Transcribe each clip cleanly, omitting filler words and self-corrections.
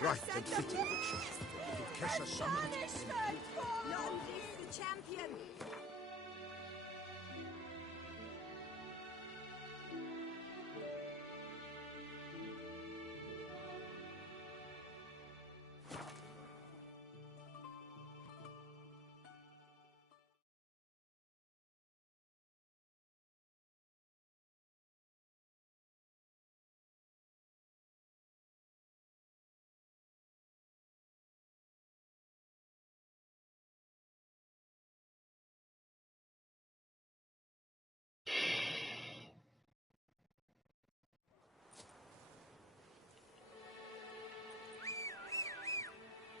right and fitting. Little Kessa summoned. Long live the champion!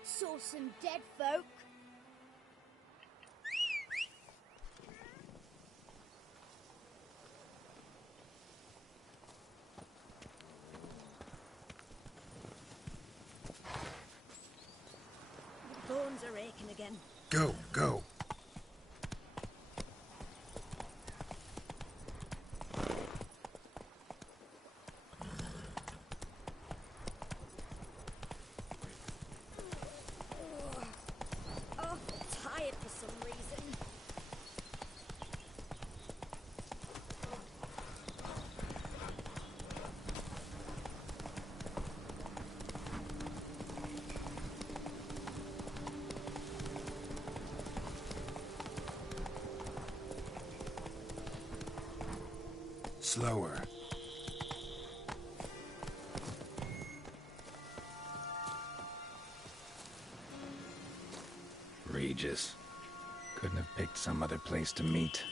Saw some dead folk. The bones are aching again. Go, go. Oh, tired for some reason. Slower. Regis. Couldn't have picked some other place to meet.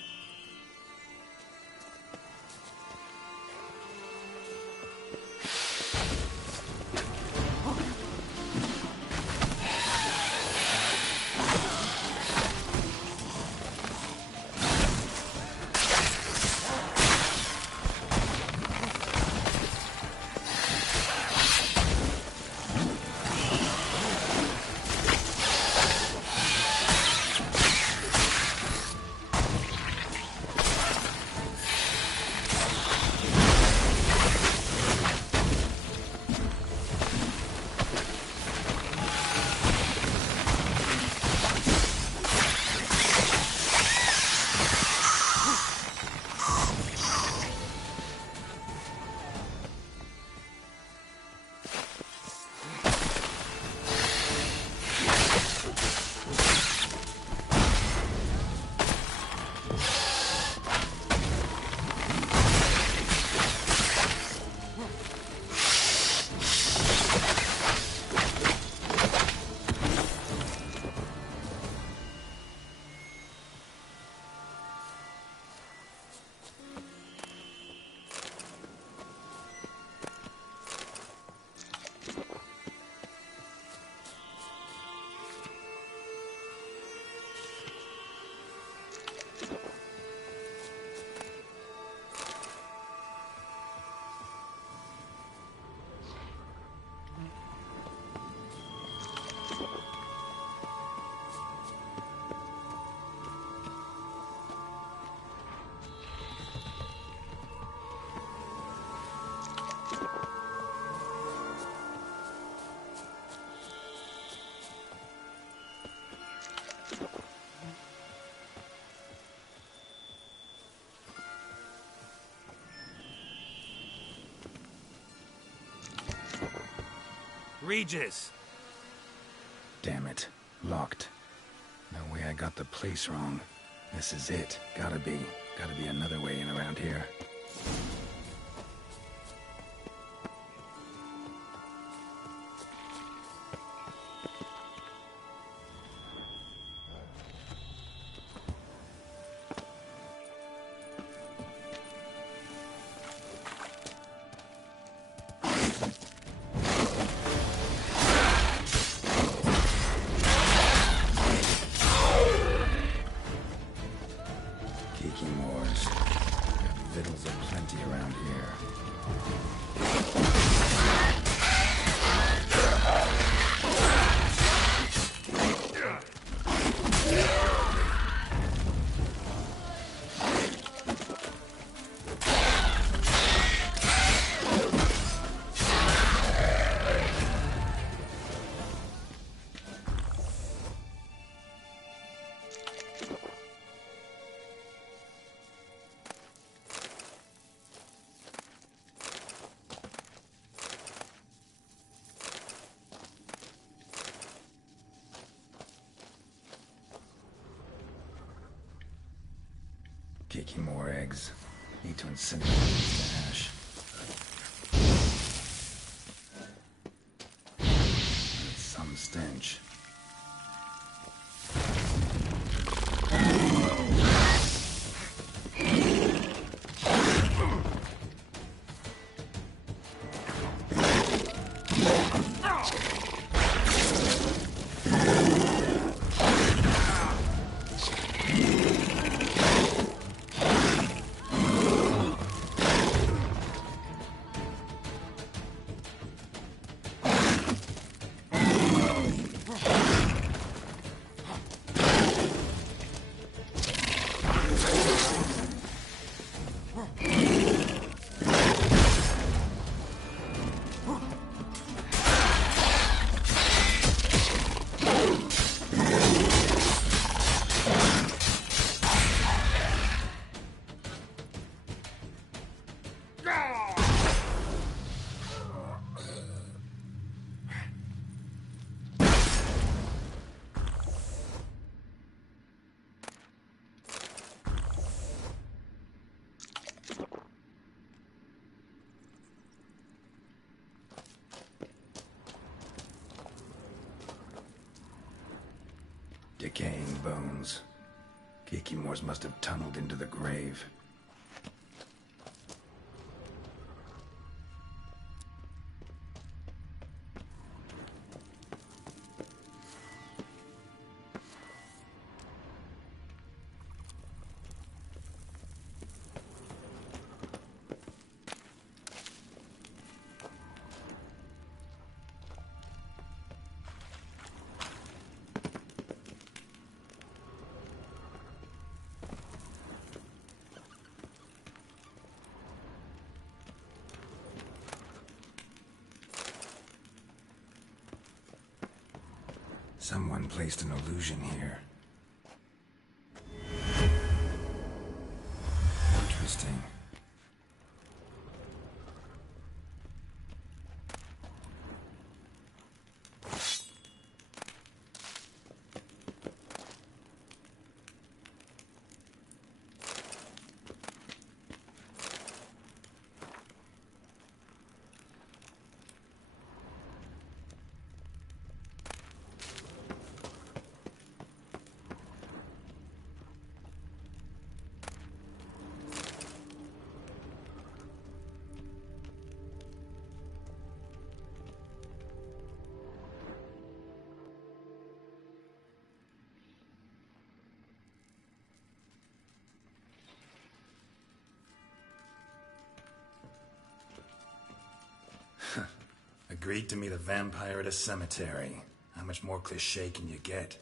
Regis! Damn it. Locked. No way I got the place wrong. This is it. Gotta be. Gotta be another way in around here. Kiki Moors. Got victuals aplenty around Kiki more eggs. Need to incinerate these to ash. It's some stench. Decaying bones. Kikimores must have tunneled into the grave. Someone placed an illusion here. Interesting. Agreed to meet a vampire at a cemetery. How much more cliché can you get?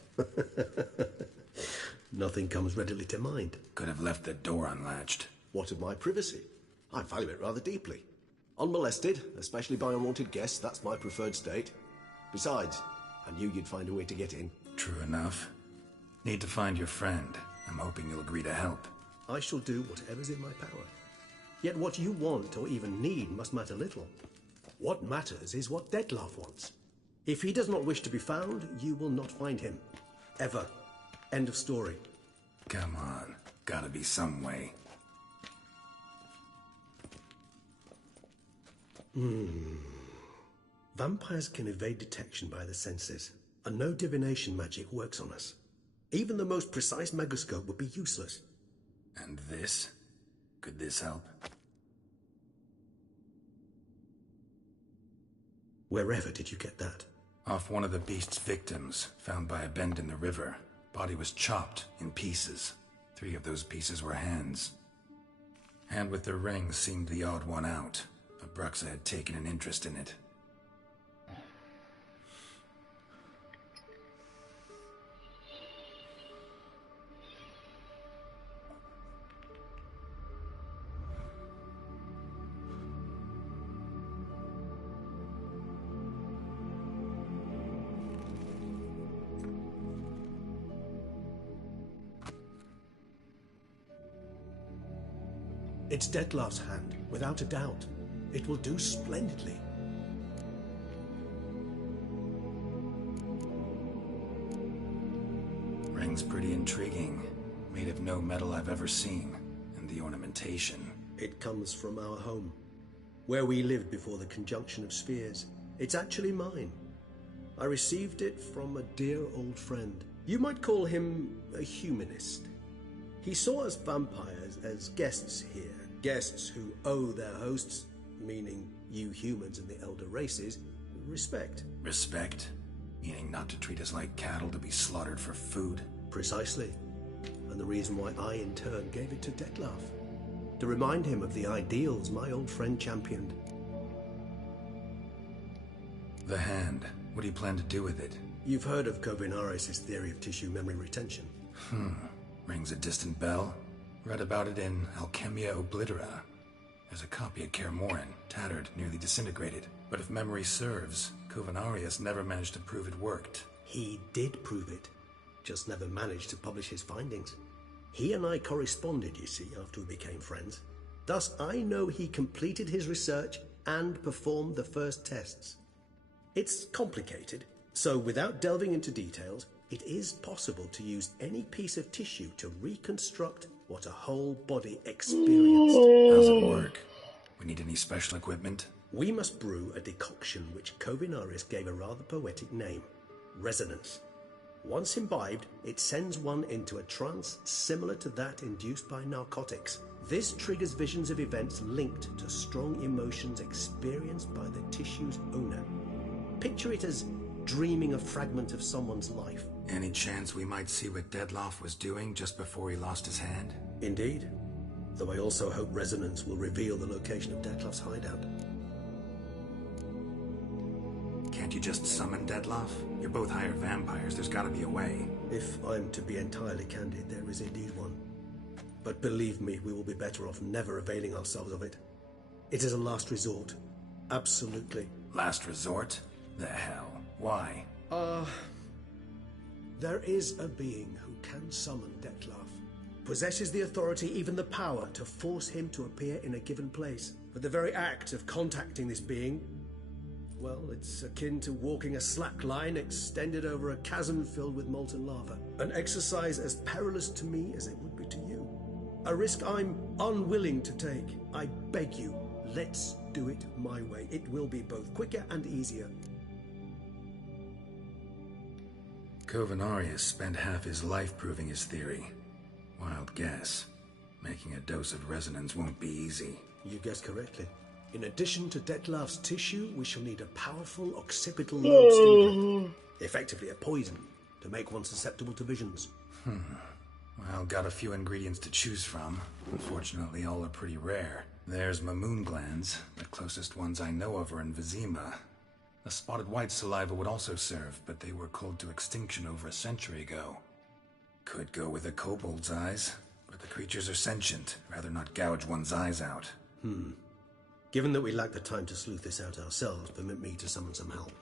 Nothing comes readily to mind. Could have left the door unlatched. What of my privacy? I value it rather deeply. Unmolested, especially by unwanted guests, that's my preferred state. Besides, I knew you'd find a way to get in. True enough. Need to find your friend. I'm hoping you'll agree to help. I shall do whatever's in my power. Yet what you want or even need must matter little. What matters is what Dettlaff wants. If he does not wish to be found, you will not find him. Ever. End of story. Come on. Gotta be some way. Vampires can evade detection by the senses, and no divination magic works on us. Even the most precise megascope would be useless. And this? Could this help? Wherever did you get that? Off one of the beast's victims, found by a bend in the river. Body was chopped in pieces. 3 of those pieces were hands. Hand with the ring seemed the odd one out. Abruxa had taken an interest in it. It's Dettlaff's hand, without a doubt. It will do splendidly. Ring's pretty intriguing. Made of no metal I've ever seen. and the ornamentation. It comes from our home, where we lived before the conjunction of spheres. It's actually mine. I received it from a dear old friend. You might call him a humanist. He saw us vampires as guests here, guests who owe their hosts, meaning you humans and the elder races, respect. Respect? Meaning not to treat us like cattle to be slaughtered for food? Precisely. And the reason why I, in turn, gave it to Dettlaff. To remind him of the ideals my old friend championed. The hand. What do you plan to do with it? You've heard of Kovinaris' theory of tissue memory retention. Rings a distant bell. Read about it in Alchemia Oblitera. There's a copy at Kaer Morhen, tattered, nearly disintegrated. But if memory serves, Kovinaris never managed to prove it worked. He did prove it, just never managed to publish his findings. He and I corresponded, you see, after we became friends. Thus, I know he completed his research and performed the first tests. It's complicated, so without delving into details, it is possible to use any piece of tissue to reconstruct what a whole body experienced. How's it work? We need any special equipment? We must brew a decoction which Kovinaris gave a rather poetic name, resonance. Once imbibed, it sends one into a trance similar to that induced by narcotics. This triggers visions of events linked to strong emotions experienced by the tissue's owner. Picture it as dreaming a fragment of someone's life. Any chance we might see what Dettlaff was doing just before he lost his hand? Indeed. Though I also hope resonance will reveal the location of Dettlaff's hideout. Can't you just summon Dettlaff? You're both hired vampires. There's gotta be a way. If I'm to be entirely candid, there is indeed one. But believe me, we will be better off never availing ourselves of it. It is a last resort. Absolutely. Last resort? The hell? Why? There is a being who can summon Dettlaff. Possesses the authority, even the power, to force him to appear in a given place. But the very act of contacting this being, well, it's akin to walking a slack line extended over a chasm filled with molten lava. An exercise as perilous to me as it would be to you. A risk I'm unwilling to take. I beg you, let's do it my way. It will be both quicker and easier. Kovinaris spent half his life proving his theory. Wild guess. Making a dose of resonance won't be easy. You guessed correctly. In addition to Dettlaff's tissue, we shall need a powerful occipital lobe stimulant. Effectively a poison, to make one susceptible to visions. Well, got a few ingredients to choose from. Unfortunately, all are pretty rare. There's Mamoon glands. The closest ones I know of are in Vizima. The spotted white saliva would also serve, but they were cold to extinction over a century ago. Could go with a kobold's eyes, but the creatures are sentient. Rather not gouge one's eyes out. Given that we lack the time to sleuth this out ourselves, permit me to summon some help.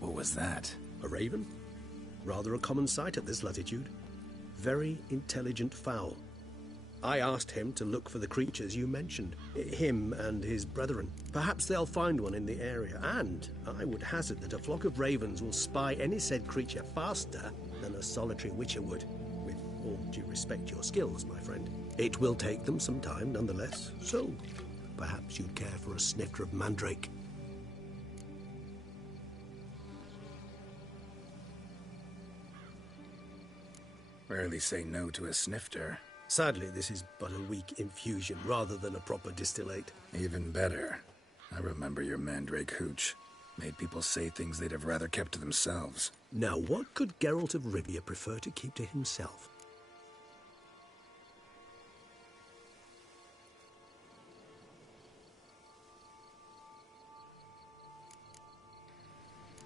What was that? A raven? Rather a common sight at this latitude. Very intelligent fowl. I asked him to look for the creatures you mentioned. Him and his brethren. Perhaps they'll find one in the area, and I would hazard that a flock of ravens will spy any said creature faster than a solitary witcher would. With all due respect to your skills, my friend. It will take them some time, nonetheless, so perhaps you'd care for a snifter of mandrake. Rarely say no to a snifter. Sadly, this is but a weak infusion rather than a proper distillate. Even better. I remember your mandrake hooch. Made people say things they'd have rather kept to themselves. Now, what could Geralt of Rivia prefer to keep to himself?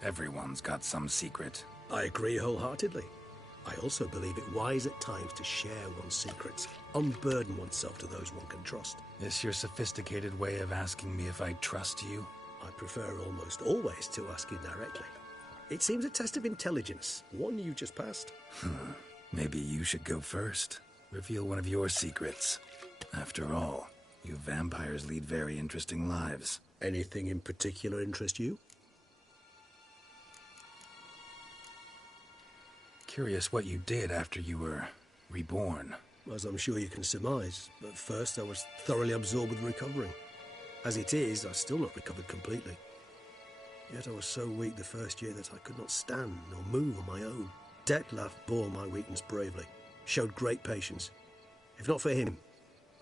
Everyone's got some secret. I agree wholeheartedly. I also believe it wise at times to share one's secrets, unburden oneself to those one can trust. Is your sophisticated way of asking me if I trust you? I prefer almost always to ask you directly. It seems a test of intelligence, one you just passed. Maybe you should go first. Reveal one of your secrets. After all, you vampires lead very interesting lives. Anything in particular interest you? Curious what you did after you were reborn. As I'm sure you can surmise, at first I was thoroughly absorbed with recovering. As it is, I've still not recovered completely. Yet I was so weak the first year that I could not stand nor move on my own. Dettlaff bore my weakness bravely, showed great patience. If not for him,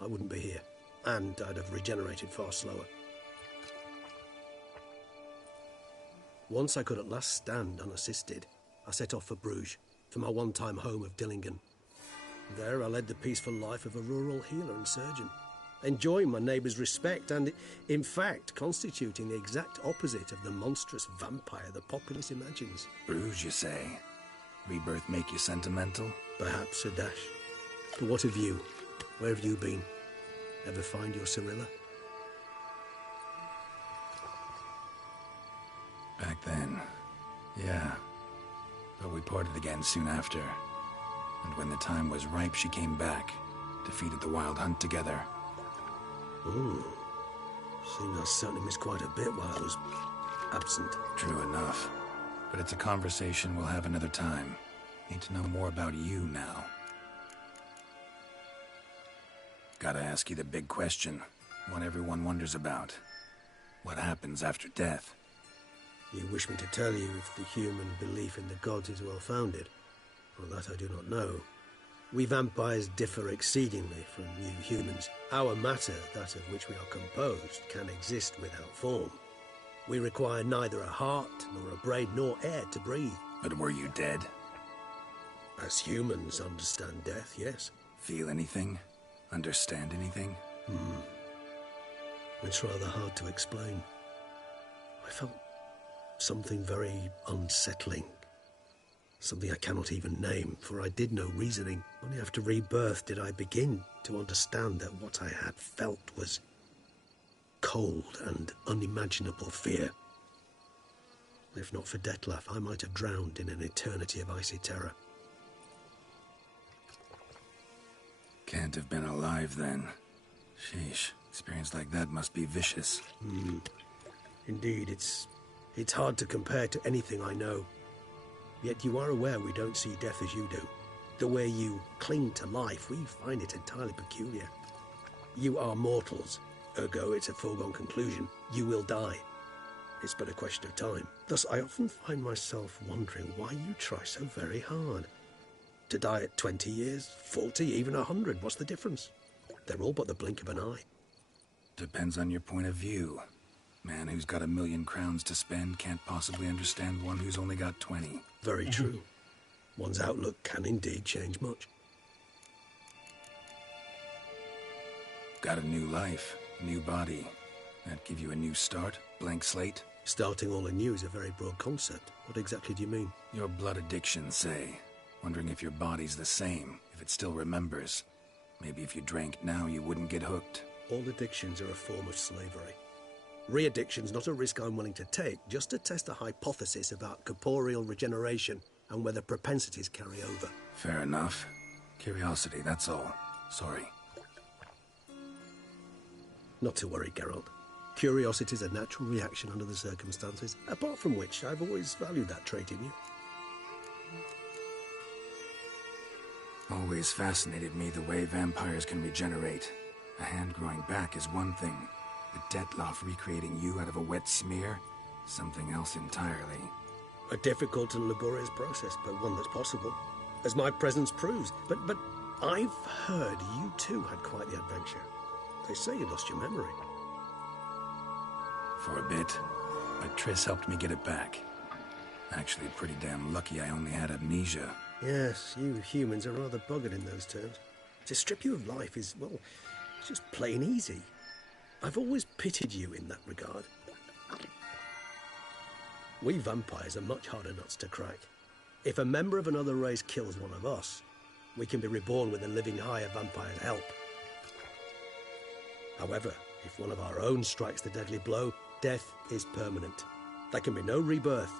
I wouldn't be here, and I'd have regenerated far slower. Once I could at last stand unassisted, I set off for Bruges, for my one-time home of Dillingen. There I led the peaceful life of a rural healer and surgeon, enjoying my neighbours' respect and, in fact, constituting the exact opposite of the monstrous vampire the populace imagines. Bruges, you say? Rebirth make you sentimental? Perhaps a dash. But what of you? Where have you been? Ever find your Cirilla? Back then, yeah. But we parted again soon after. And when the time was ripe, she came back, defeated the Wild Hunt together. Ooh. Seems I certainly missed quite a bit while I was absent. True enough. But it's a conversation we'll have another time. Need to know more about you now. Gotta ask you the big question. One everyone wonders about. What happens after death? You wish me to tell you if the human belief in the gods is well founded? Well, that I do not know. We vampires differ exceedingly from you humans. Our matter, that of which we are composed, can exist without form. We require neither a heart, nor a brain, nor air to breathe. But were you dead? As humans understand death, yes. Feel anything? Understand anything? It's rather hard to explain. I felt something very unsettling. Something I cannot even name, for I did no reasoning. Only after rebirth did I begin to understand that what I had felt was cold and unimaginable fear. If not for Dettlaff, I might have drowned in an eternity of icy terror. Can't have been alive then. Sheesh, experience like that must be vicious. Indeed, it's hard to compare to anything I know. Yet you are aware we don't see death as you do. The way you cling to life, we find it entirely peculiar. You are mortals, ergo it's a foregone conclusion. You will die. It's but a question of time. Thus, I often find myself wondering why you try so very hard. To die at 20 years, 40, even 100, what's the difference? They're all but the blink of an eye. Depends on your point of view. Man who's got 1,000,000 crowns to spend can't possibly understand one who's only got 20. Very true. One's outlook can indeed change much. Got a new life, new body. That give you a new start, blank slate? Starting all anew is a very broad concept. What exactly do you mean? Your blood addiction, say. Wondering if your body's the same, if it still remembers. Maybe if you drank now, you wouldn't get hooked. All addictions are a form of slavery. Re-addiction's not a risk I'm willing to take, just to test a hypothesis about corporeal regeneration and whether propensities carry over. Fair enough. Curiosity, that's all. Sorry. Not to worry, Geralt. Curiosity is a natural reaction under the circumstances, apart from which I've always valued that trait in you. Always fascinated me the way vampires can regenerate. A hand growing back is one thing, but Dettlaff recreating you out of a wet smear? Something else entirely. A difficult and laborious process, but one that's possible, as my presence proves. But I've heard you too had quite the adventure. They say you lost your memory. For a bit, but Triss helped me get it back. Actually, pretty damn lucky I only had amnesia. Yes, you humans are rather buggered in those terms. To strip you of life is, well, it's just plain easy. I've always pitied you in that regard. We vampires are much harder nuts to crack. If a member of another race kills one of us, we can be reborn with a living higher vampire's help. However, if one of our own strikes the deadly blow, death is permanent. There can be no rebirth.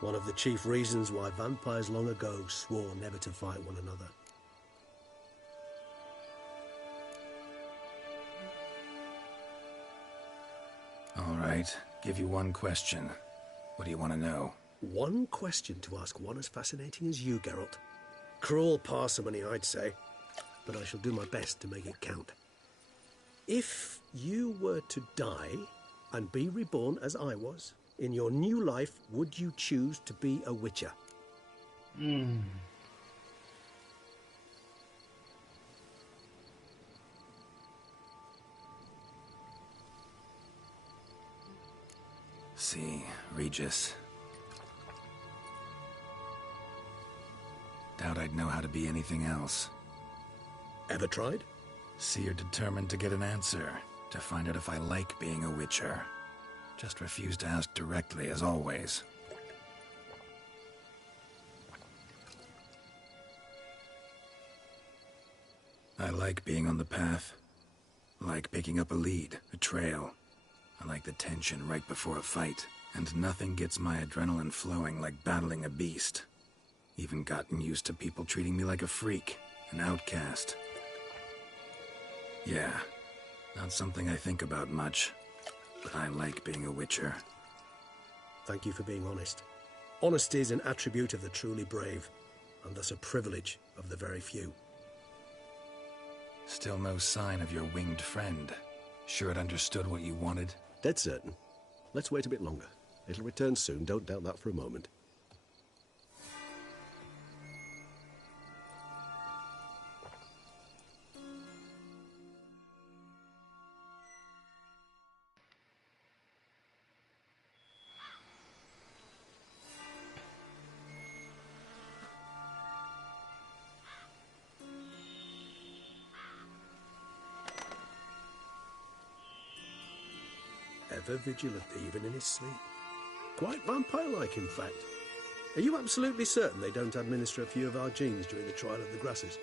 One of the chief reasons why vampires long ago swore never to fight one another. All right, give you one question. What do you want to know? One question to ask one as fascinating as you, Geralt. Cruel parsimony, I'd say, but I shall do my best to make it count. If you were to die and be reborn as I was, in your new life, would you choose to be a witcher? See, Regis. Doubt I'd know how to be anything else. Ever tried? See, you're determined to get an answer, to find out if I like being a witcher. Just refuse to ask directly, as always. I like being on the path. Like picking up a lead, a trail. I like the tension right before a fight. And nothing gets my adrenaline flowing like battling a beast. Even gotten used to people treating me like a freak, an outcast. Yeah, not something I think about much. But I like being a witcher. Thank you for being honest. Honesty is an attribute of the truly brave, and thus a privilege of the very few. Still no sign of your winged friend. Sure it understood what you wanted? Dead certain. Let's wait a bit longer. It'll return soon, don't doubt that for a moment. Ever vigilant, even in his sleep. Quite vampire-like, in fact. Are you absolutely certain they don't administer a few of our genes during the trial of the grasses?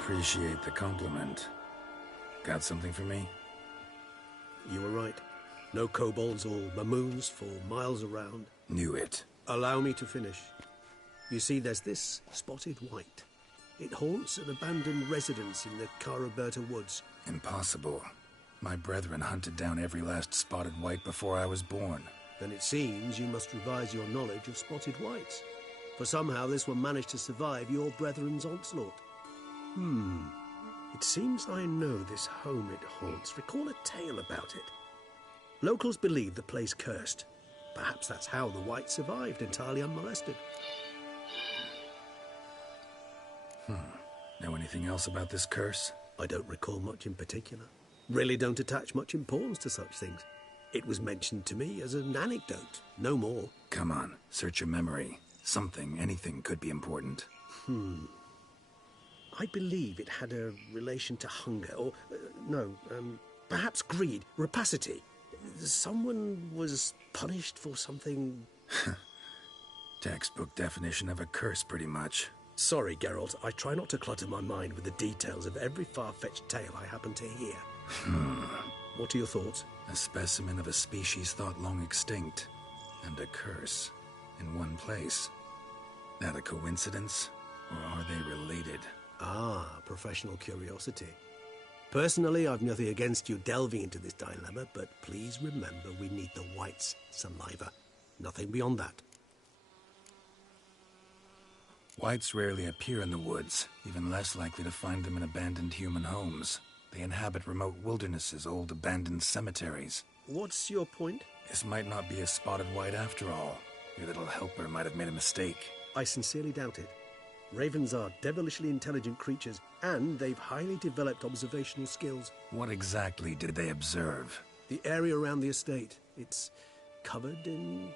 Appreciate the compliment. Got something for me? You were right. No kobolds or mamoons for miles around. Knew it. Allow me to finish. You see, there's this spotted white. It haunts an abandoned residence in the Caraberta woods. Impossible. My brethren hunted down every last spotted white before I was born. Then it seems you must revise your knowledge of spotted whites. For somehow this one managed to survive your brethren's onslaught. It seems I know this home it haunts. Recall a tale about it. Locals believe the place cursed. Perhaps that's how the white survived entirely unmolested. Know anything else about this curse? I don't recall much in particular. Really don't attach much importance to such things. It was mentioned to me as an anecdote, no more. Come on, search your memory. Something, anything could be important. I believe it had a relation to hunger, or, perhaps greed, rapacity. Someone was punished for something... Textbook definition of a curse, pretty much. Sorry, Geralt, I try not to clutter my mind with the details of every far-fetched tale I happen to hear. What are your thoughts? A specimen of a species thought long extinct, and a curse, in one place. That a coincidence, or are they related? Ah, professional curiosity. Personally, I've nothing against you delving into this dilemma, but please remember we need the white's saliva. Nothing beyond that. Whites rarely appear in the woods, even less likely to find them in abandoned human homes. They inhabit remote wildernesses, old abandoned cemeteries. What's your point? This might not be a spotted white after all. Your little helper might have made a mistake. I sincerely doubt it. Ravens are devilishly intelligent creatures, and they've highly developed observational skills. What exactly did they observe? The area around the estate, it's covered in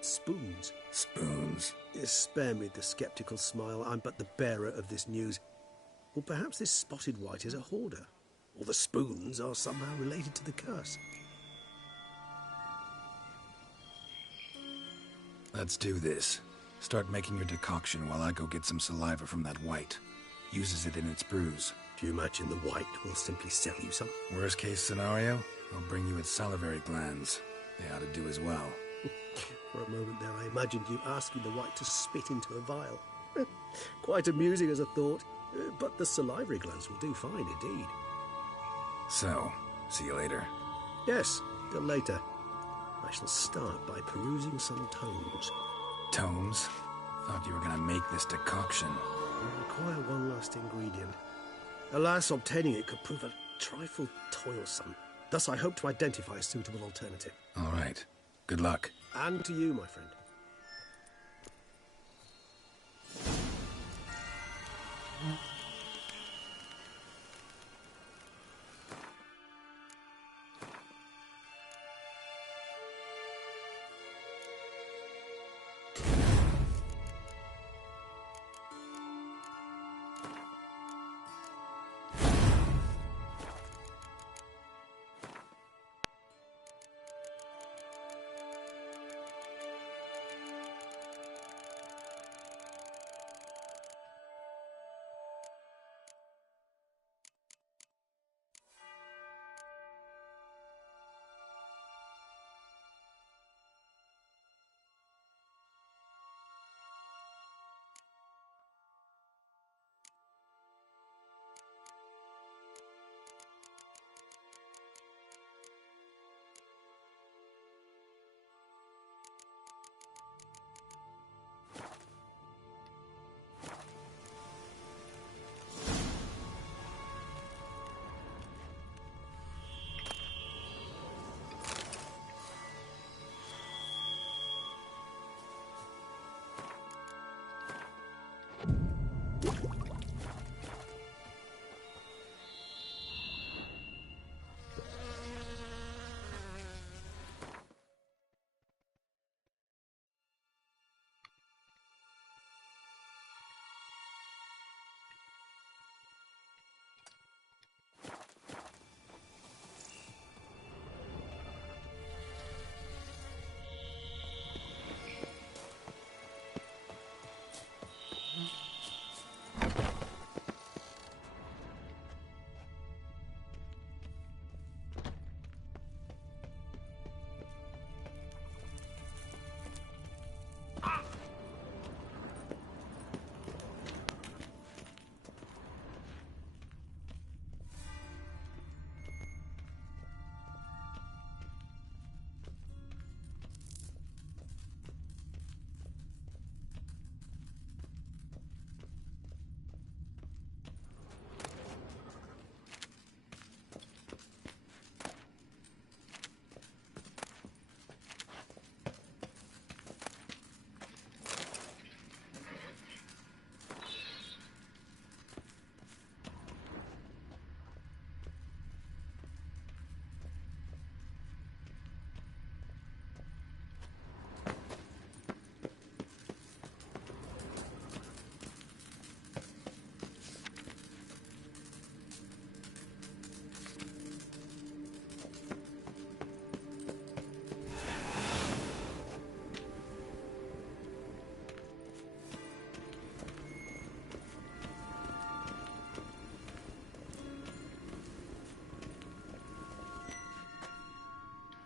spoons. Spoons? Spare me the sceptical smile. I'm but the bearer of this news. Or perhaps this spotted white is a hoarder. Or the spoons are somehow related to the curse. Let's do this. Start making your decoction while I go get some saliva from that white. Uses it in its brews. Do you imagine the white will simply sell you some? Worst case scenario, I'll bring you its salivary glands. They ought to do as well. For a moment there, I imagined you asking the white to spit into a vial. Quite amusing as a thought, but the salivary glands will do fine indeed. So, see you later. Yes, till later. I shall start by perusing some tomes. Tomes? Thought you were gonna make this decoction. We require one last ingredient. Alas, obtaining it could prove a trifle toilsome. Thus, I hope to identify a suitable alternative. All right. Good luck. And to you, my friend.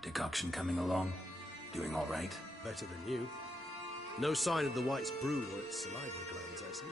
Decoction coming along? Doing all right? Better than you. No sign of the white's brew or its salivary glands, I see.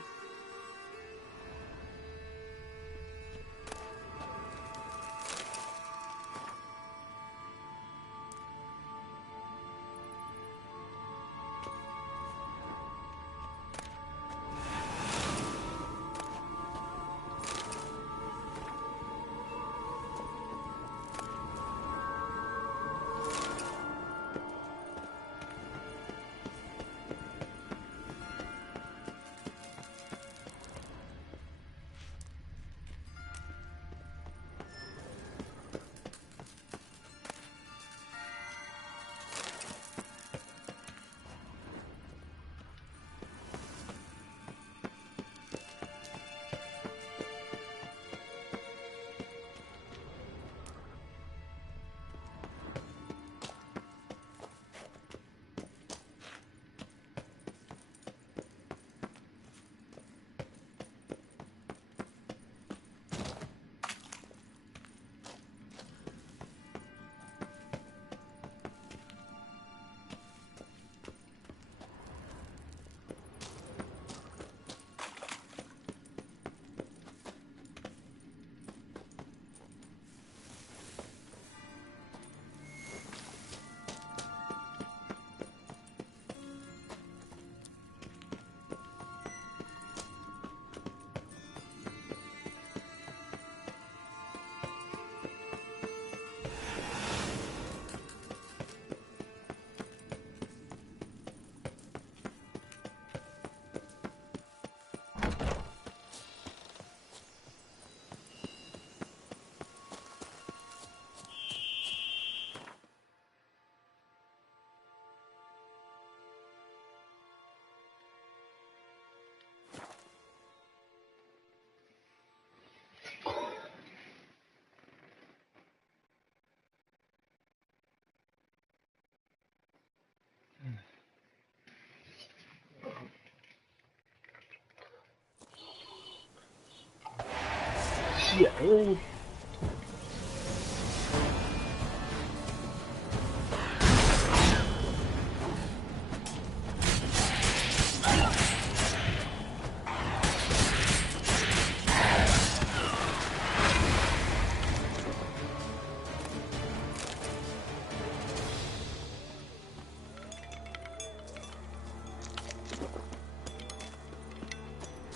血了。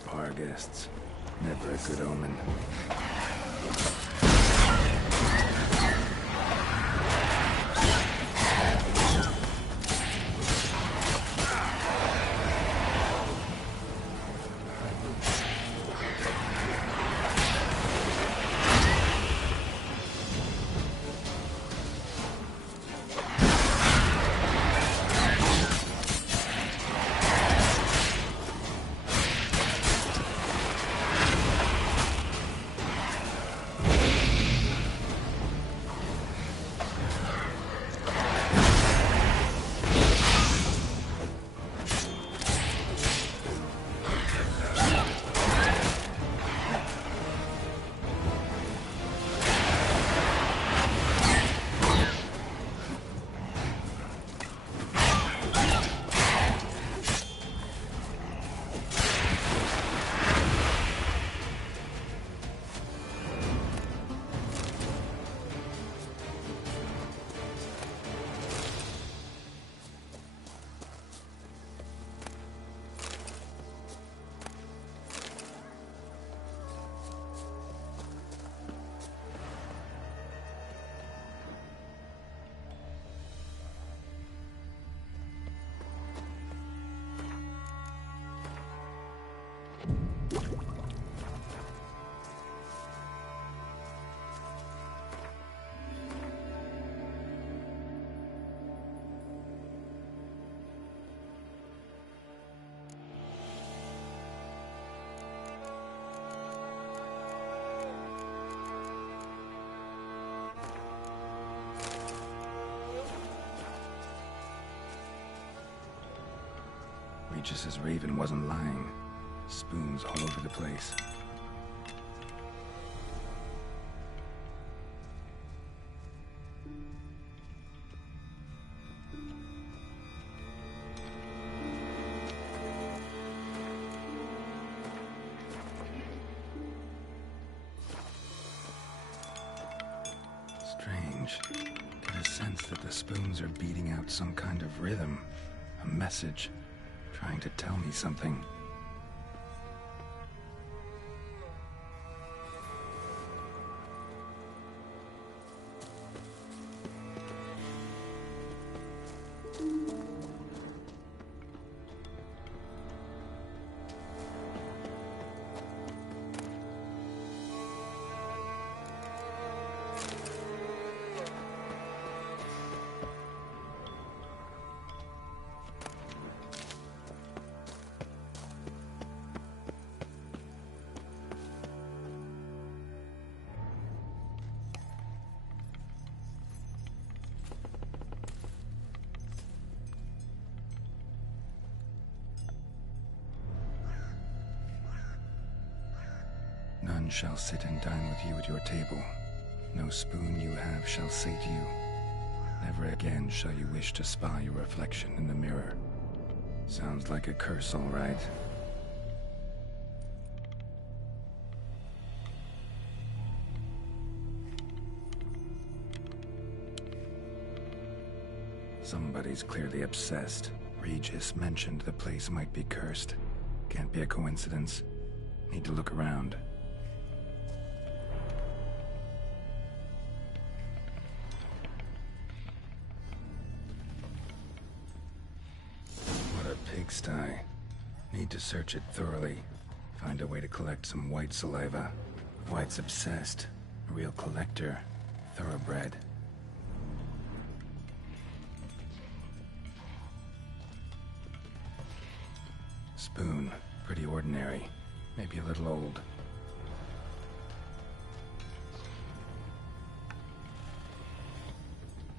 Bar guests. Never a good omen. Regis's raven wasn't lying. Spoons all over the place. Strange. Get a sense that the spoons are beating out some kind of rhythm. A message. Trying to tell me something. None shall sit and dine with you at your table. No spoon you have shall sate you. Never again shall you wish to spy your reflection in the mirror. Sounds like a curse, all right. Somebody's clearly obsessed. Regis mentioned the place might be cursed. Can't be a coincidence. Need to look around. What a pigsty. Need to search it thoroughly. Find a way to collect some white saliva. White's obsessed. A real collector. Thoroughbred. Spoon. Pretty ordinary. Maybe a little old.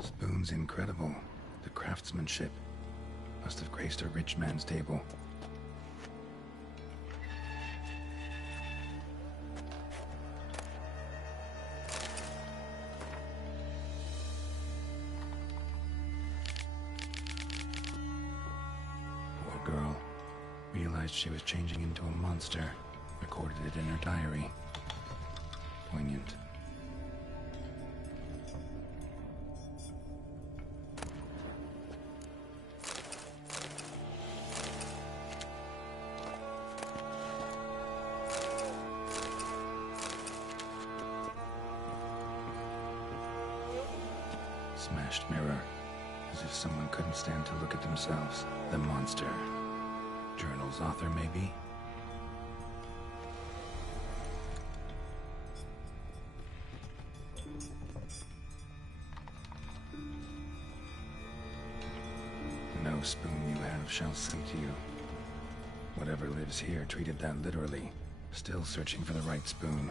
Spoon's incredible. The craftsmanship. Must have graced a rich man's table. realized she was changing into a monster, recorded it in her diary. Poignant. Smashed mirror. As if someone couldn't stand to look at themselves. The monster. Journal's author, maybe? No spoon you have shall sate you. Whatever lives here treated that literally. Still searching for the right spoon.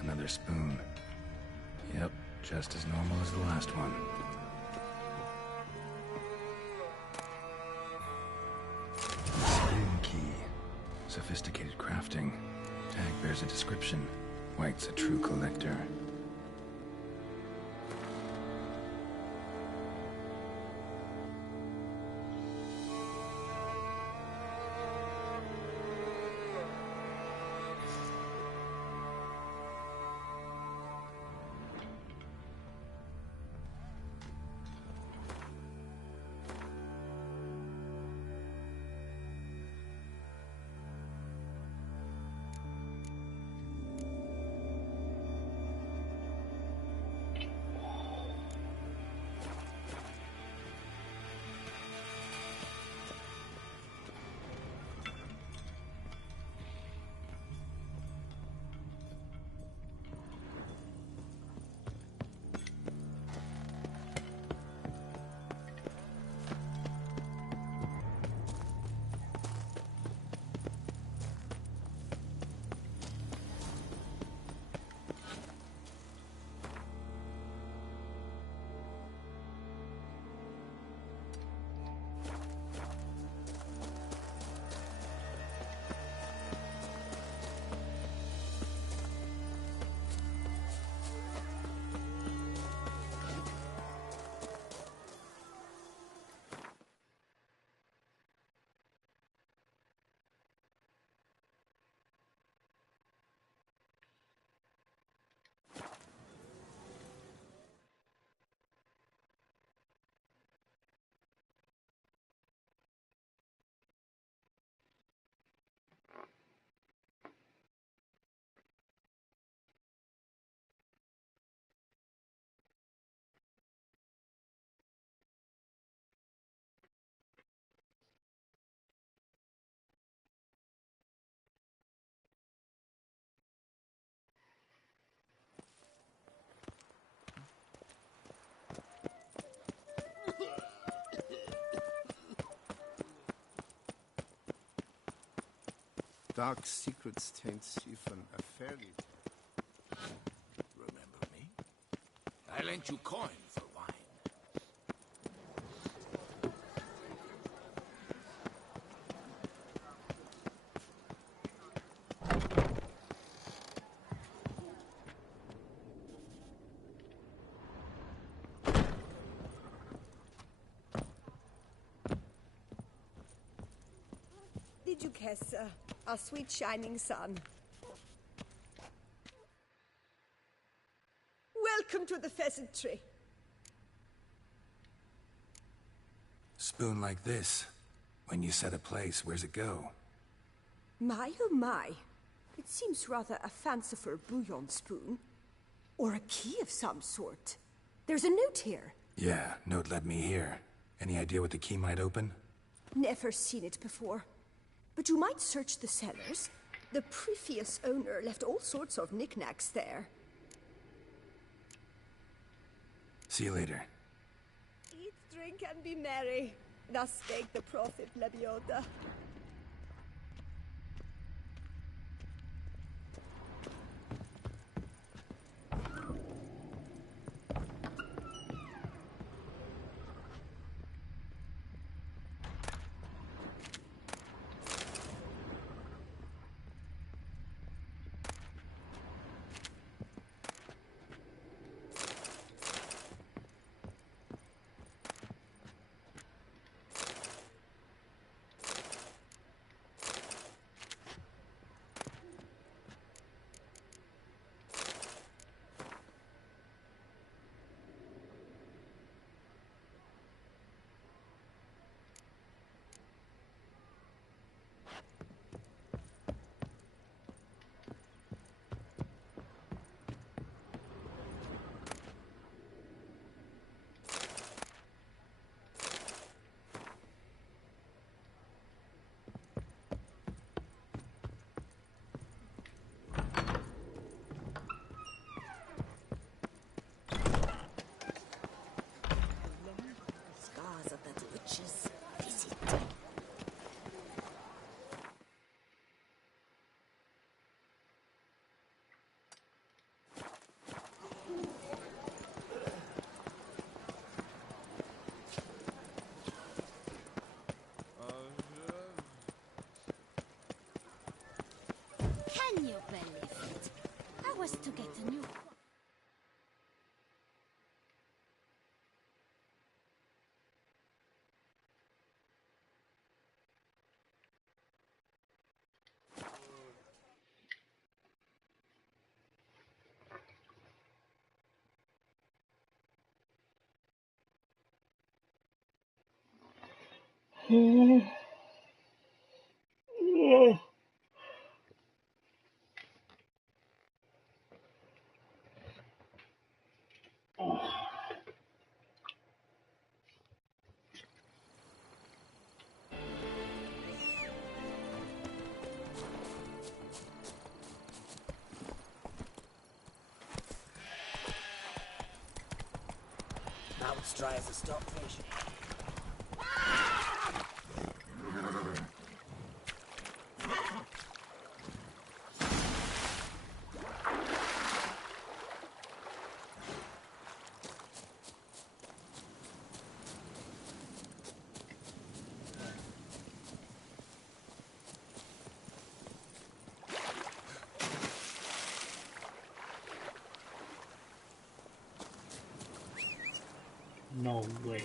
Another spoon. Yep, just as normal as the last one. Spoon key. Sophisticated crafting. Tag bears a description. White's a true collector. Dark secrets taints even a fairy tale. Remember me? I lent you coin for wine. Did you kiss our sweet shining sun? Welcome to the pheasant tree. Spoon like this. When you set a place, where's it go? My oh my. It seems rather a fanciful bouillon spoon. Or a key of some sort. There's a note here. Yeah, note led me here. Any idea what the key might open? Never seen it before. But you might search the cellars. The previous owner left all sorts of knickknacks there. See you later. Eat, drink, and be merry. Thus spake the prophet Lebioda. Mouth's dry as a stockfish. No way.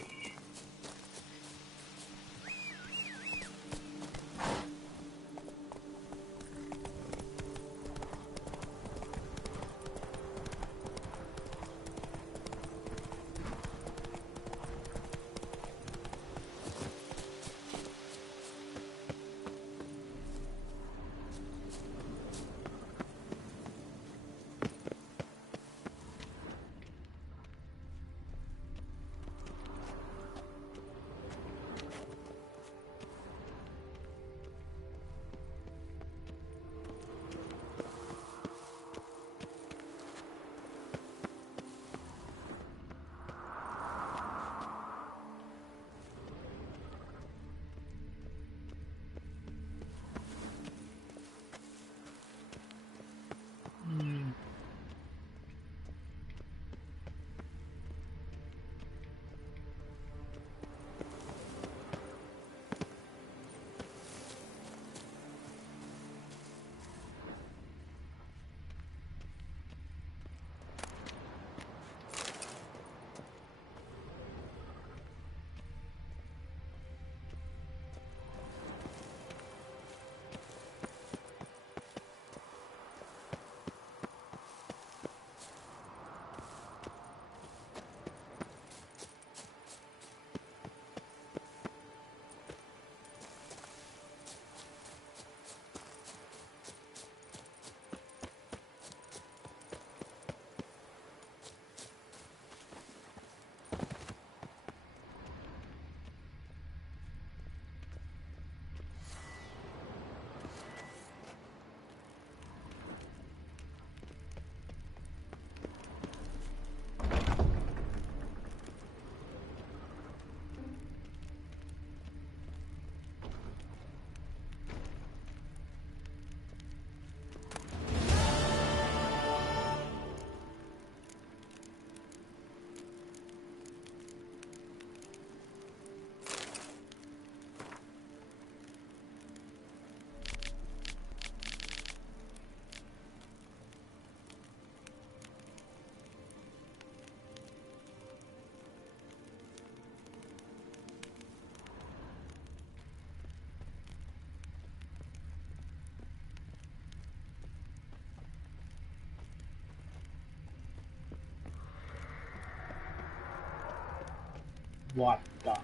What the?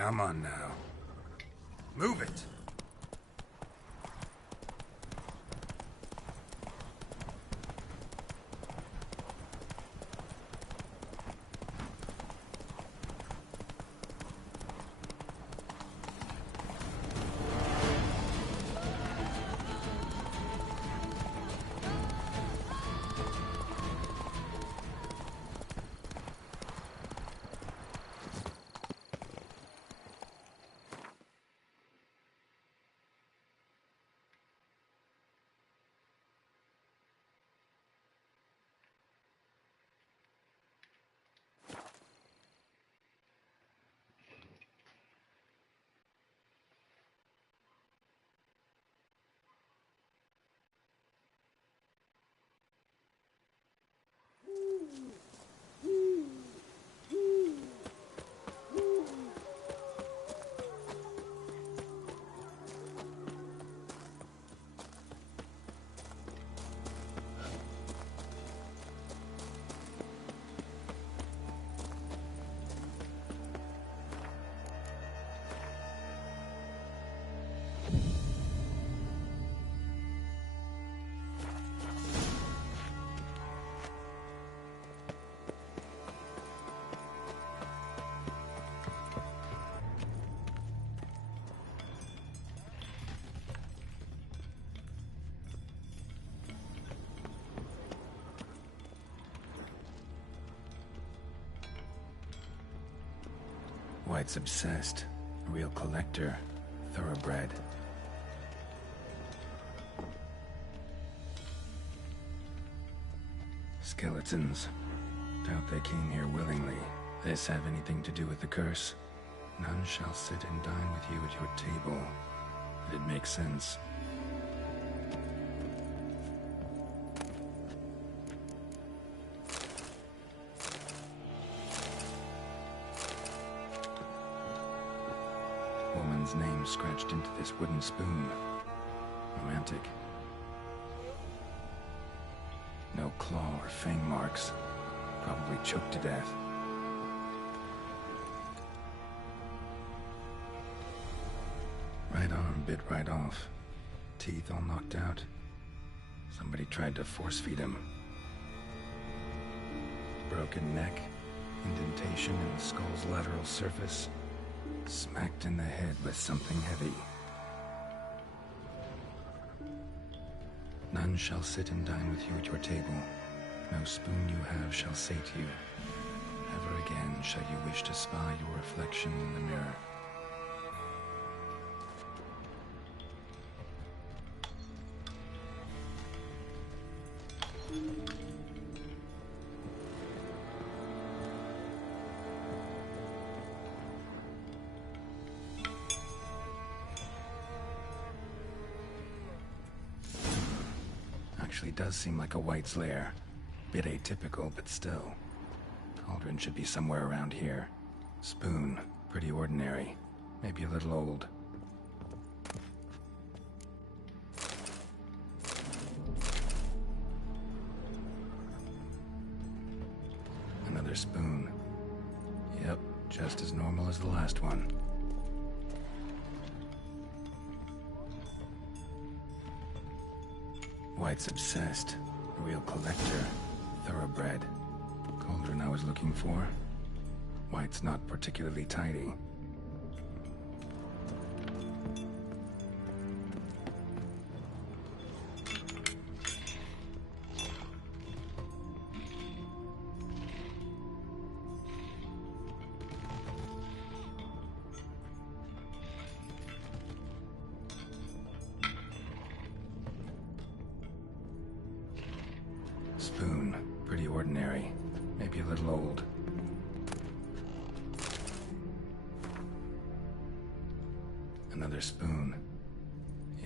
Come on now. Move it! White's obsessed. A real collector. Thoroughbred. Skeletons. Doubt they came here willingly. This have anything to do with the curse? None shall sit and dine with you at your table. It makes sense. Woman's name scratched into this wooden spoon. Romantic. No claw or fang marks. Probably choked to death. Right arm bit right off. Teeth all knocked out. Somebody tried to force feed him. Broken neck. Indentation in the skull's lateral surface. Smacked in the head with something heavy. None shall sit and dine with you at your table. No spoon you have shall sate you. Never again shall you wish to spy your reflection in the mirror. Actually does seem like a White's lair. Bit atypical, but still. Cauldron should be somewhere around here. Spoon, pretty ordinary. Maybe a little old. Another spoon. Yep, just as normal as the last one. White's obsessed. A real collector. Thoroughbred. Cauldron I was looking for. White's not particularly tidy. Spoon, pretty ordinary. Maybe a little old. Another spoon.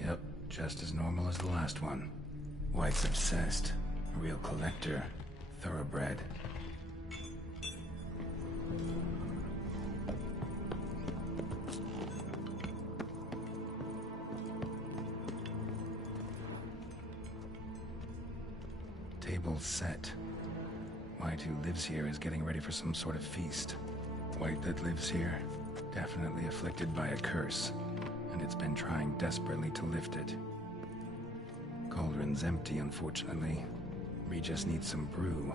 Yep, just as normal as the last one. White's obsessed. A real collector. Thoroughbred. Table set. White, who lives here, is getting ready for some sort of feast. White that lives here, Definitely afflicted by a curse, and it's been trying desperately to lift it. Cauldron's empty, unfortunately. We just need some brew.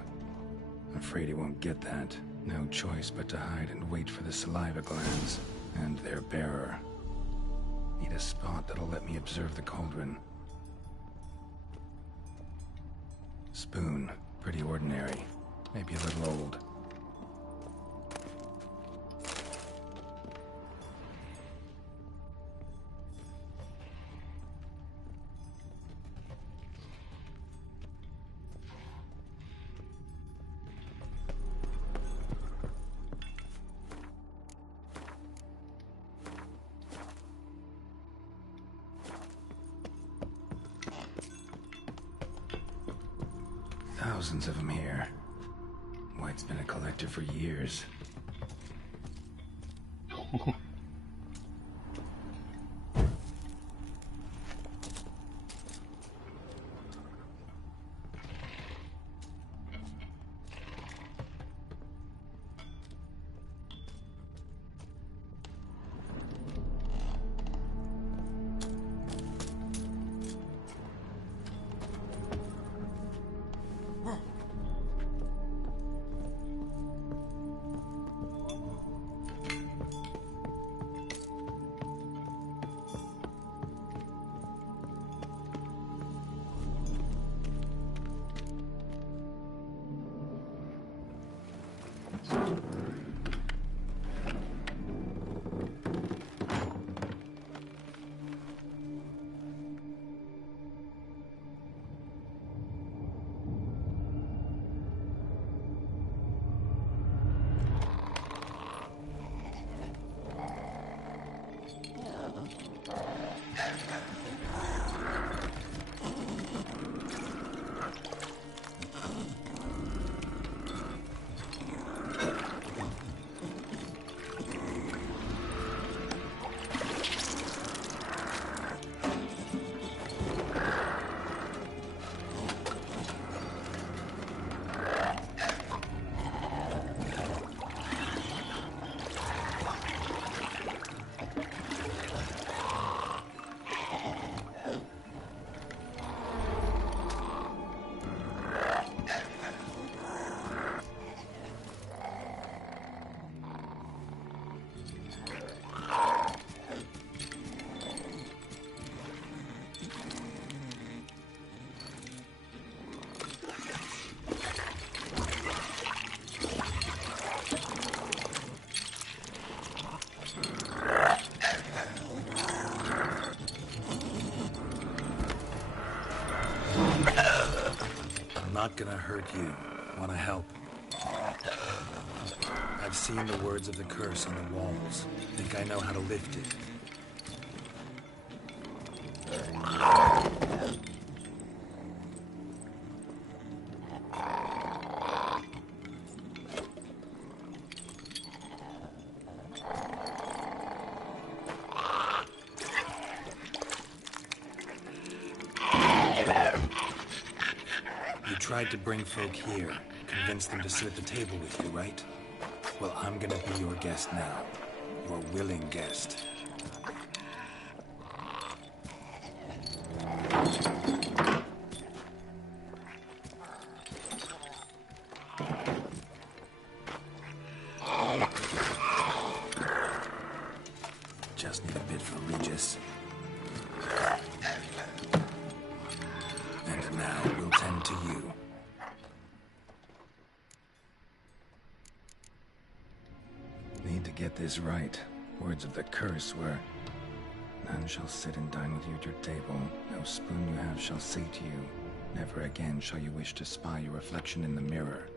Afraid he won't get that. No choice but to hide and wait for the saliva glands and their bearer. Need a spot that'll let me observe the cauldron. Spoon, pretty ordinary. Maybe a little old. Thousands of them here. White's been a collector for years. Not gonna hurt you. Wanna help? I've seen the words of the curse on the walls. Think I know how to lift it. Tried to bring folk here, convince them to sit at the table with you, right? Well, I'm gonna be your guest now. Your willing guest. Just need a bit for Regis. And now we'll tend to you. Need to get this right. Words of the curse were, none shall sit and dine with you at your table. No spoon you have shall say to you, never again shall you wish to spy your reflection in the mirror.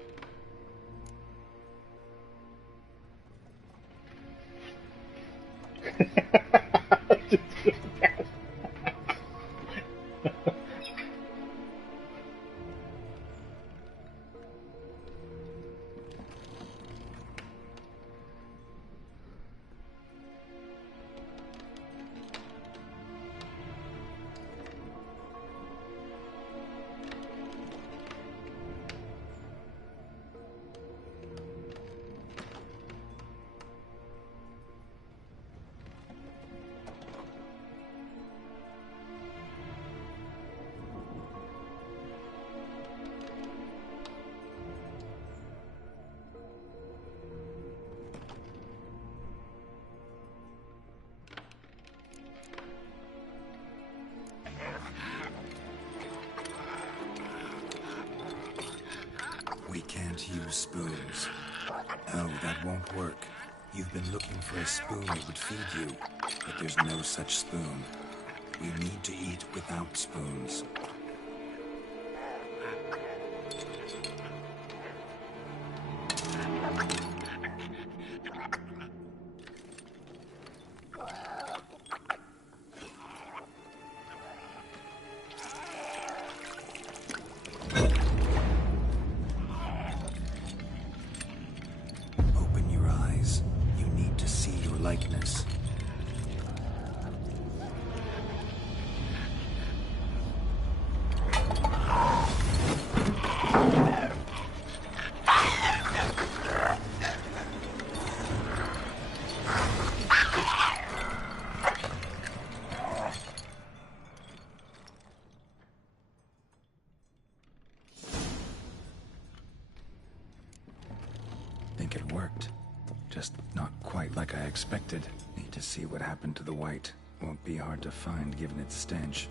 can't use spoons. No, that won't work. You've been looking for a spoon that would feed you, but there's no such spoon. We need to eat without spoons. Open your eyes. You need to see your likeness. Think it worked. Just not quite like I expected. Need to see what happened to the white. Won't be hard to find given its stench.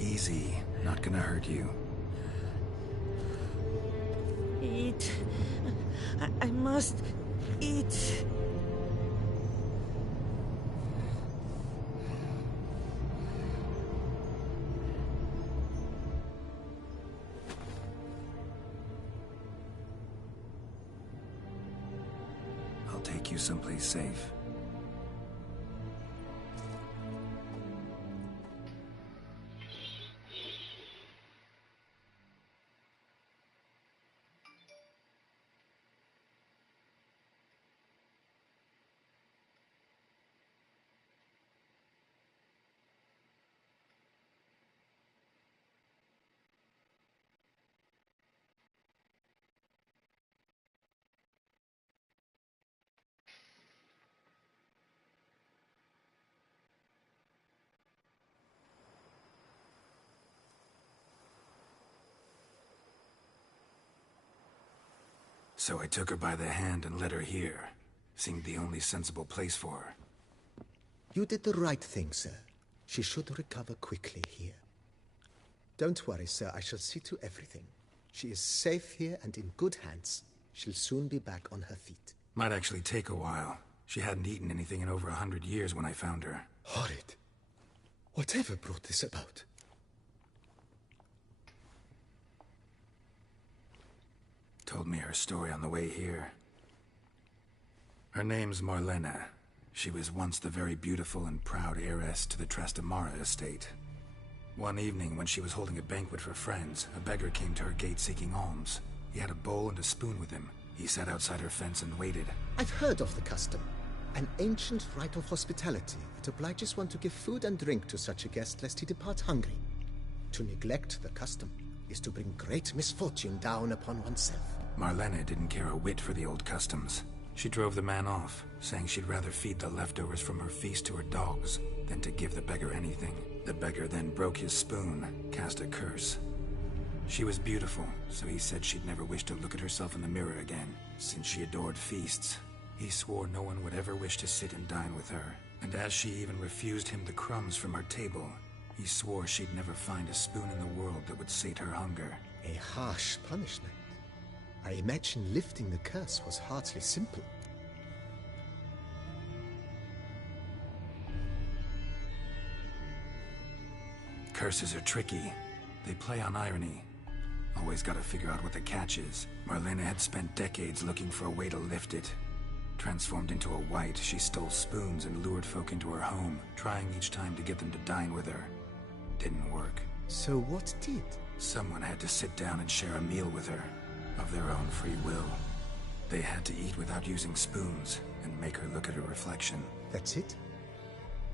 Easy. Not gonna hurt you. Eat. I must eat. I'll take you someplace safe. So I took her by the hand and led her here. Seemed the only sensible place for her. You did the right thing, sir. She should recover quickly here. Don't worry, sir. I shall see to everything. She is safe here and in good hands. She'll soon be back on her feet. Might actually take a while. She hadn't eaten anything in over 100 years when I found her. Horrid. Whatever brought this about? Told me her story on the way here. Her name's Marlena. She was once the very beautiful and proud heiress to the Trastamara estate. One evening, when she was holding a banquet for friends, a beggar came to her gate seeking alms. He had a bowl and a spoon with him. He sat outside her fence and waited. I've heard of the custom. An ancient rite of hospitality that obliges one to give food and drink to such a guest lest he depart hungry. To neglect the custom is to bring great misfortune down upon oneself. Marlena didn't care a whit for the old customs. She drove the man off, saying she'd rather feed the leftovers from her feast to her dogs than to give the beggar anything. The beggar then broke his spoon, cast a curse. She was beautiful, so he said she'd never wish to look at herself in the mirror again. Since she adored feasts, he swore no one would ever wish to sit and dine with her. And as she even refused him the crumbs from her table, he swore she'd never find a spoon in the world that would sate her hunger. A harsh punishment. I imagine lifting the curse was hardly simple. Curses are tricky. They play on irony. Always gotta figure out what the catch is. Marlena had spent decades looking for a way to lift it. Transformed into a wight, she stole spoons and lured folk into her home, trying each time to get them to dine with her. Didn't work. So what did? Someone had to sit down and share a meal with her, of their own free will. They had to eat without using spoons, and make her look at her reflection. That's it?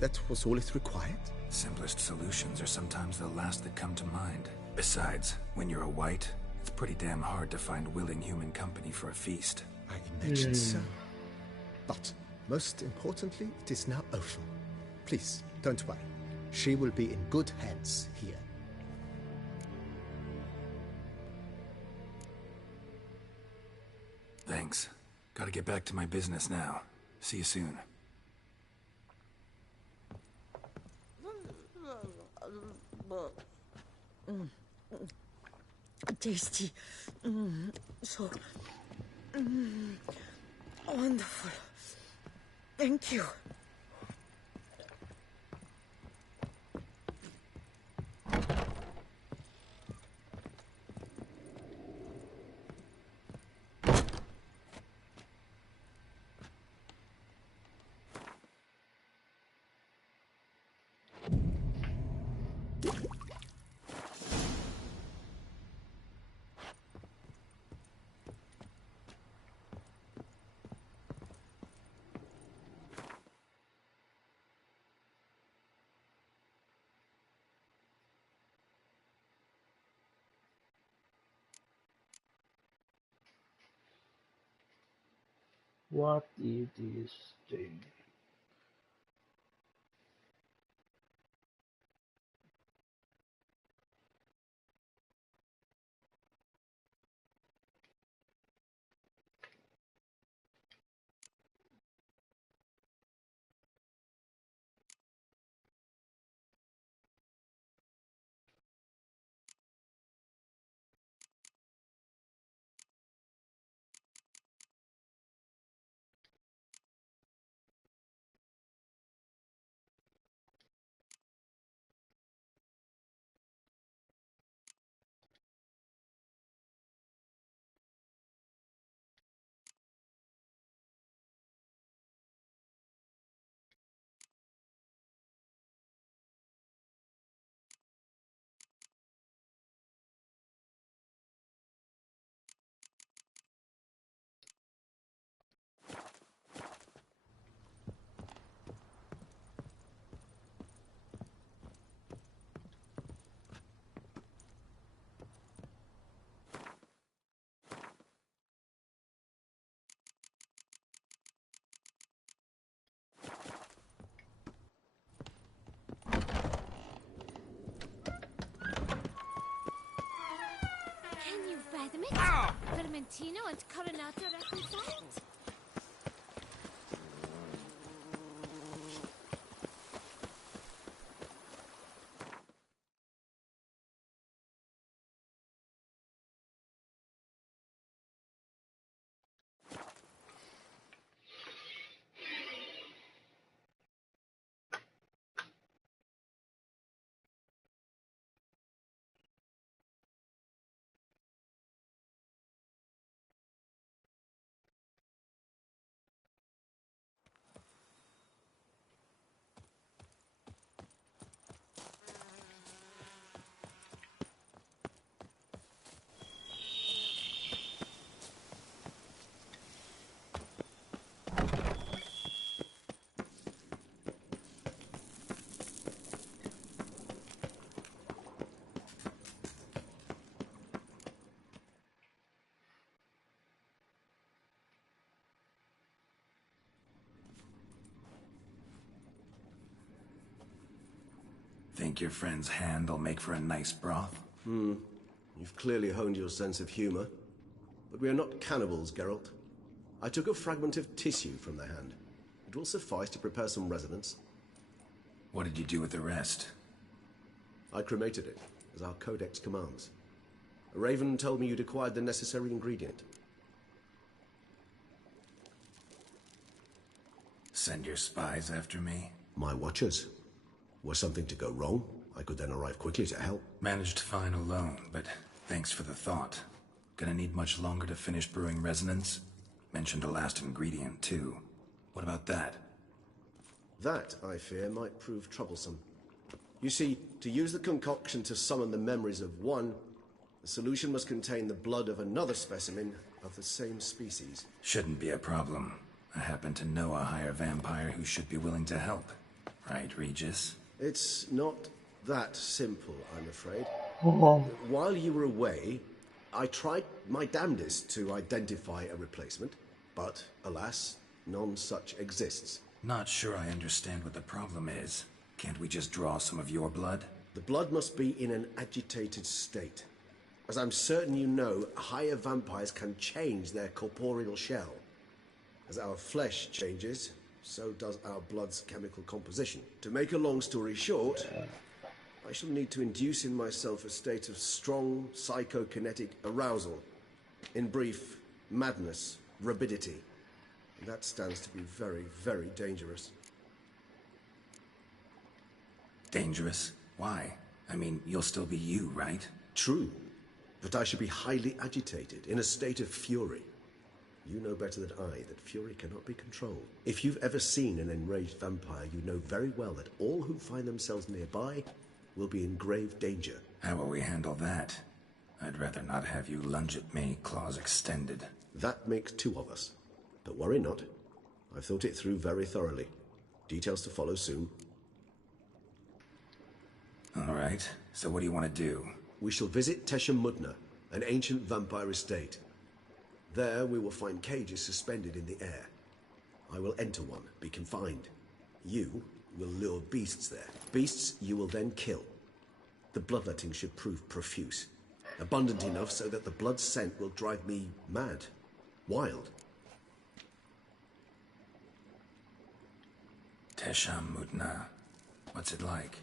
That was all it required? Simplest solutions are sometimes the last that come to mind. Besides, when you're a wight, it's pretty damn hard to find willing human company for a feast. I imagine so. But, most importantly, it is now over. Please, don't worry. She will be in good hands here. Thanks. Gotta get back to my business now. See you soon. Tasty. So wonderful. Thank you. What is this thing? Can you fathom it? Vermentino and Coronata reconciled? Think your friend's hand will make for a nice broth? You've clearly honed your sense of humor. But we are not cannibals, Geralt. I took a fragment of tissue from the hand. It will suffice to prepare some resonance. What did you do with the rest? I cremated it, as our codex commands. A raven told me you'd acquired the necessary ingredient. Send your spies after me? My watchers. Were something to go wrong, I could then arrive quickly to help. Managed fine alone, but thanks for the thought. Gonna need much longer to finish brewing resonance? Mentioned a last ingredient, too. What about that? That, I fear, might prove troublesome. You see, to use the concoction to summon the memories of one, the solution must contain the blood of another specimen of the same species. Shouldn't be a problem. I happen to know a higher vampire who should be willing to help. Right, Regis? It's not that simple, I'm afraid. Oh, While you were away, I tried my damnedest to identify a replacement, but alas, none such exists. Not sure I understand what the problem is. Can't we just draw some of your blood? The blood must be in an agitated state. As I'm certain you know, higher vampires can change their corporeal shell. As our flesh changes, so does our blood's chemical composition. To make a long story short, I shall need to induce in myself a state of strong psychokinetic arousal. In brief, madness, rabidity. And that stands to be very, very dangerous. Dangerous? Why? I mean, you'll still be you, right? True, but I should be highly agitated, in a state of fury. You know better than I that fury cannot be controlled. If you've ever seen an enraged vampire, you know very well that all who find themselves nearby will be in grave danger. How will we handle that? I'd rather not have you lunge at me, claws extended. That makes two of us. But worry not. I've thought it through very thoroughly. Details to follow soon. All right, so what do you want to do? We shall visit Tesha Mudna, an ancient vampire estate. There we will find cages suspended in the air. I will enter one, be confined. You will lure beasts there. Beasts you will then kill. The bloodletting should prove profuse. Abundant enough so that the blood scent will drive me mad. Wild. Tesha Mudna. What's it like?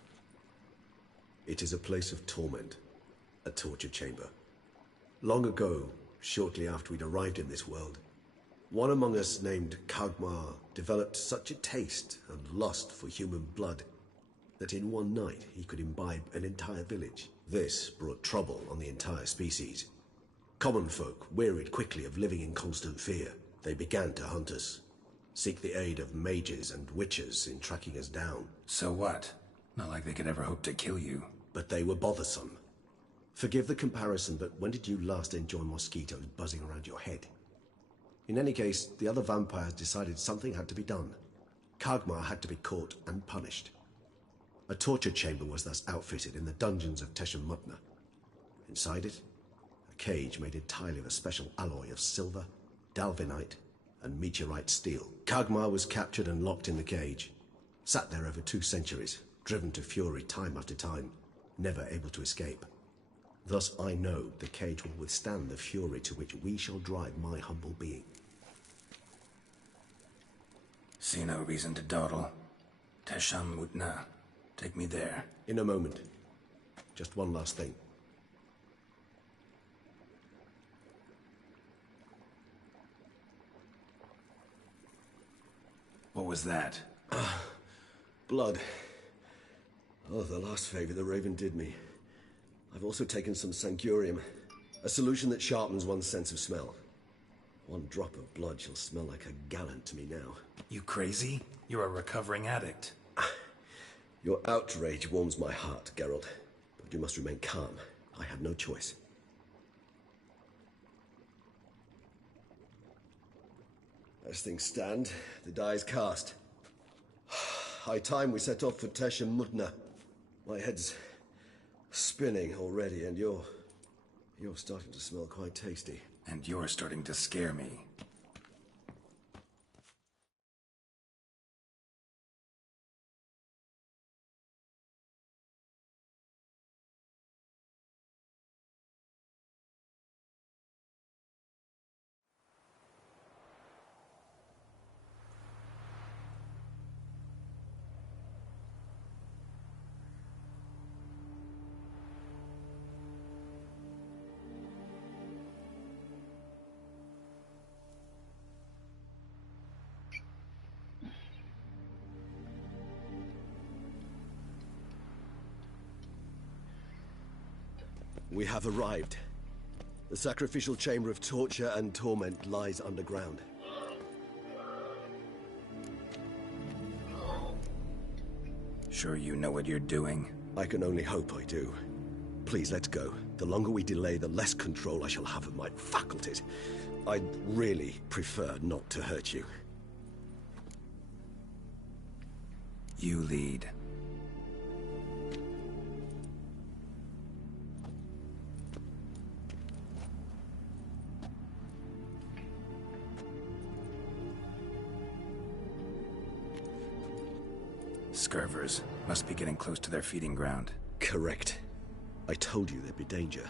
It is a place of torment. A torture chamber. Long ago, shortly after we'd arrived in this world, one among us named Kagmar developed such a taste and lust for human blood that in one night he could imbibe an entire village. This brought trouble on the entire species. Common folk wearied quickly of living in constant fear. They began to hunt us, seek the aid of mages and witches in tracking us down. So what? Not like they could ever hope to kill you. But they were bothersome. Forgive the comparison, but when did you last enjoy mosquitoes buzzing around your head? In any case, the other vampires decided something had to be done. Kagmar had to be caught and punished. A torture chamber was thus outfitted in the dungeons of Tesha Mudna. Inside it, a cage made entirely of a special alloy of silver, dalvinite, and meteorite steel. Kagmar was captured and locked in the cage. Sat there over 2 centuries, driven to fury time after time, never able to escape. Thus I know the cage will withstand the fury to which we shall drive my humble being. See no reason to dawdle. Tesha Mudna. Take me there. In a moment. Just one last thing. What was that? Blood. Oh, the last favor the Raven did me. I've also taken some Sancurium, a solution that sharpens one's sense of smell. One drop of blood shall smell like a gallon to me now. You crazy? You're a recovering addict. Your outrage warms my heart, Geralt. But you must remain calm. I have no choice. As things stand, the die is cast. High time we set off for Tesha Mudna. My head's spinning already, and you're starting to smell quite tasty. And you're starting to scare me. We have arrived. The sacrificial chamber of torture and torment lies underground. Sure you know what you're doing? I can only hope I do. Please, let's go. The longer we delay, the less control I shall have of my faculties. I'd really prefer not to hurt you. You lead. Scurvers. Must be getting close to their feeding ground. Correct. I told you there'd be danger.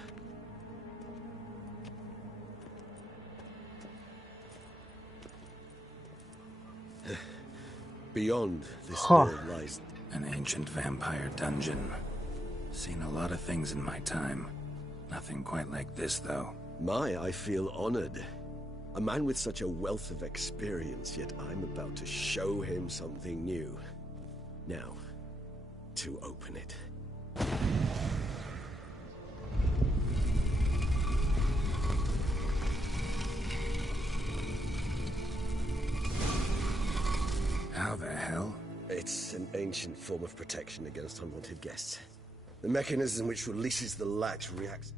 Beyond this door lies an ancient vampire dungeon. Seen a lot of things in my time. Nothing quite like this, though. I feel honored. A man with such a wealth of experience, yet I'm about to show him something new. Now, to open it. How the hell? It's an ancient form of protection against unwanted guests. The mechanism which releases the latch reacts...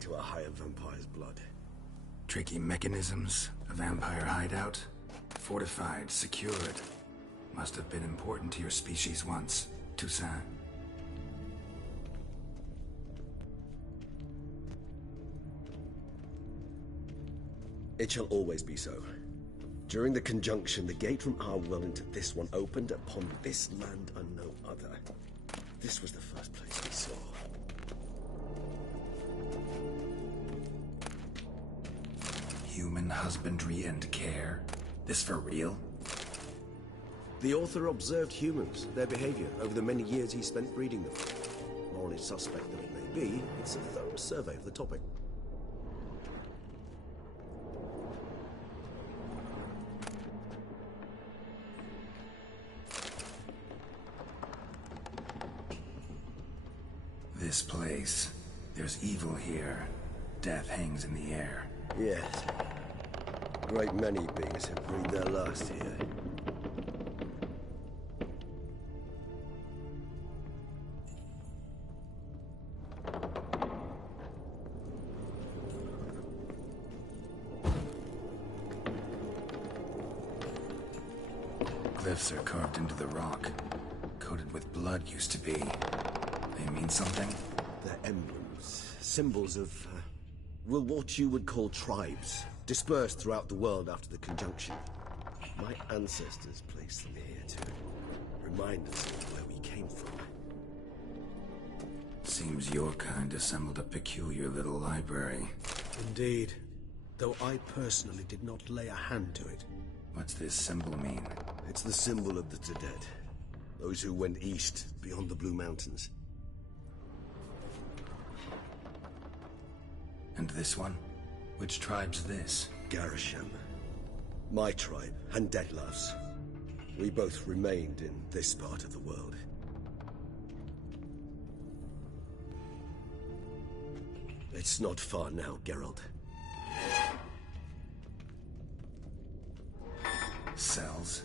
to a higher vampire's blood. Tricky mechanisms, a vampire hideout. Fortified, secured. Must have been important to your species once, Toussaint. It shall always be so. During the conjunction, the gate from our world into this one opened upon this land and no other. This was the first place we saw. Human husbandry and care? This for real? The author observed humans, their behavior, over the many years he spent breeding them. Morally suspect that it may be, it's a thorough survey of the topic. This place. There's evil here. Death hangs in the air. Yes. Great many beings have breathed their last here. Glyphs are carved into the rock. Coated with blood used to be. They mean something? They're emblems, symbols of, well, what you would call tribes, dispersed throughout the world after the conjunction. My ancestors placed them here to remind us of where we came from. Seems your kind assembled a peculiar little library. Indeed. Though I personally did not lay a hand to it. What's this symbol mean? It's the symbol of the Tedet. Those who went east, beyond the Blue Mountains. And this one? Which tribe's this? Garisham. My tribe, and Detlav's. We both remained in this part of the world. It's not far now, Geralt. Cells?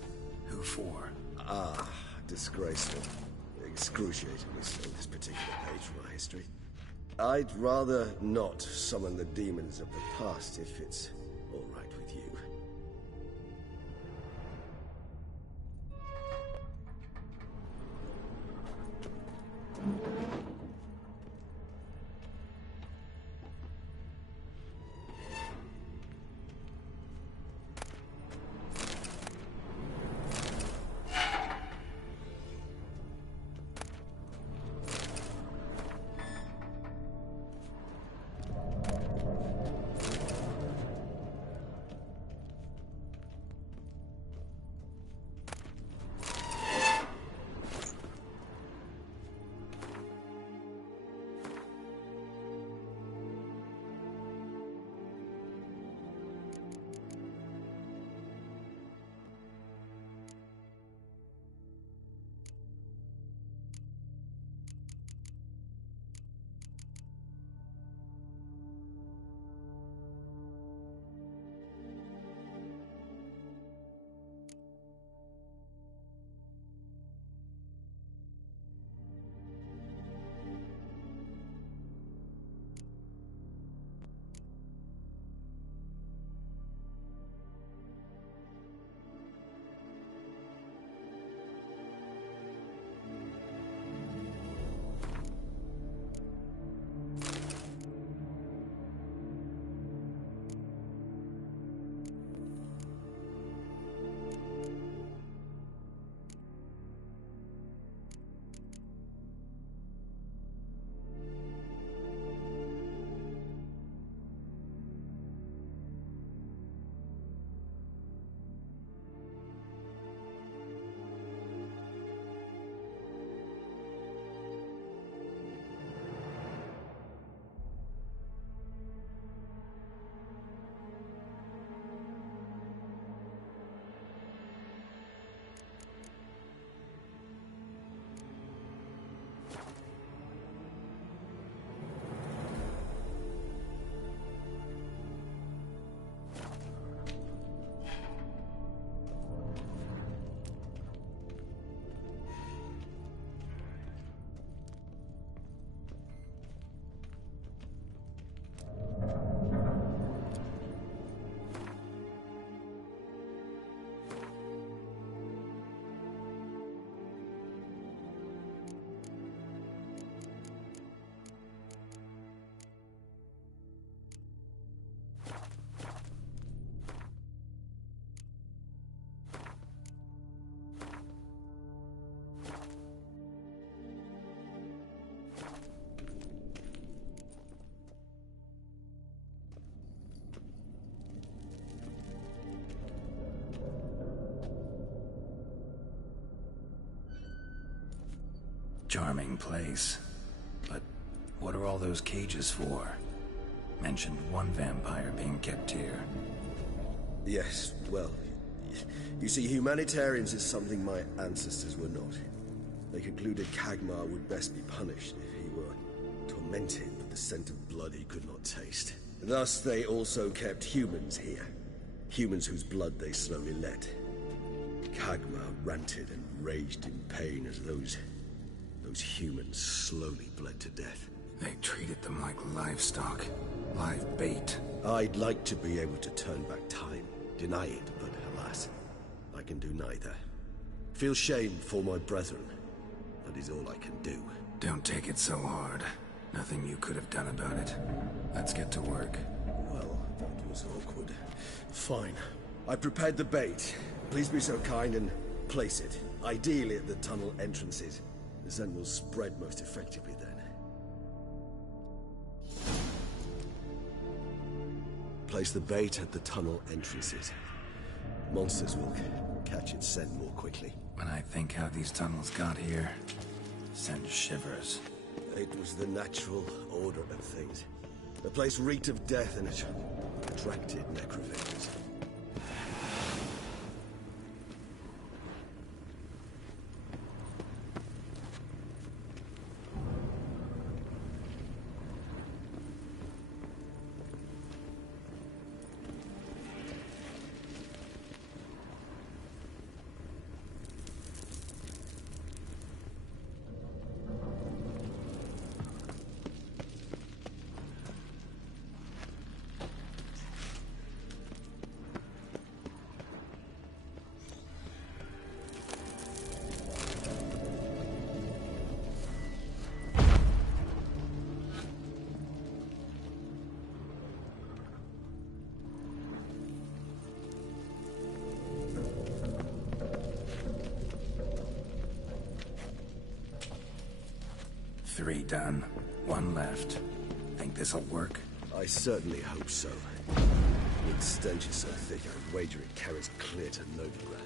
Who for? Ah, disgraceful. Excruciatingly slow, this particular page from our history. I'd rather not summon the demons of the past if it's all right with you. Charming place. But what are all those cages for? Mentioned one vampire being kept here. Yes, well, you see, humanitarians is something my ancestors were not. They concluded Kagmar would best be punished if he were tormented with the scent of blood he could not taste. Thus, they also kept humans here. Humans whose blood they slowly let. Kagmar ranted and raged in pain as those humans slowly bled to death. They treated them like livestock. Live bait. I'd like to be able to turn back time. Deny it, but alas, I can do neither. Feel shame for my brethren. That is all I can do. Don't take it so hard. Nothing you could have done about it. Let's get to work. Well, that was awkward. Fine. I prepared the bait. Please be so kind and place it. Ideally at the tunnel entrances. The scent will spread most effectively then. Place the bait at the tunnel entrances. Monsters will catch its scent more quickly. When I think how these tunnels got here, send shivers. It was the natural order of things. The place reeked of death and it attracted necrophagers. Three done. One left. Think this'll work? I certainly hope so. The stench is so thick, I'd wager it carries clear to Novigrad.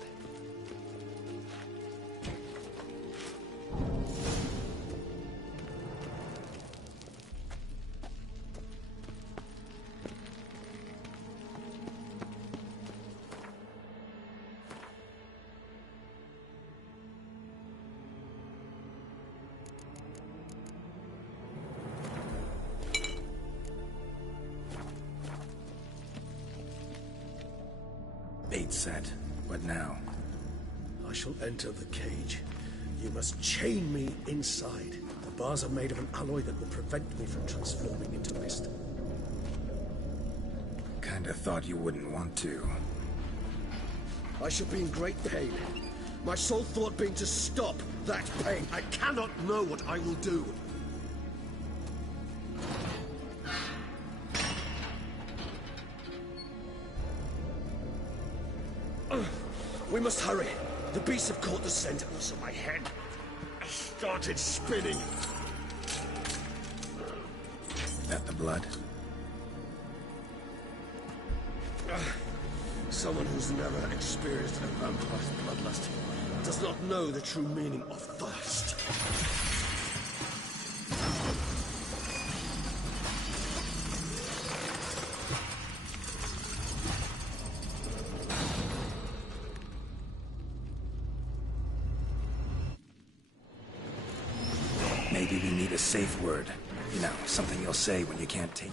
Bait set. What now? I shall enter the cage. You must chain me inside. The bars are made of an alloy that will prevent me from transforming into mist. Kinda thought you wouldn't want to. I shall be in great pain. My sole thought being to stop that pain. I cannot know what I will do. We must hurry. The beasts have caught the scent and also my head. I started spinning. That the blood? Someone who's never experienced a vampire's bloodlust does not know the true meaning of thirst. Maybe we need a safe word. You know, something you'll say when you can't take...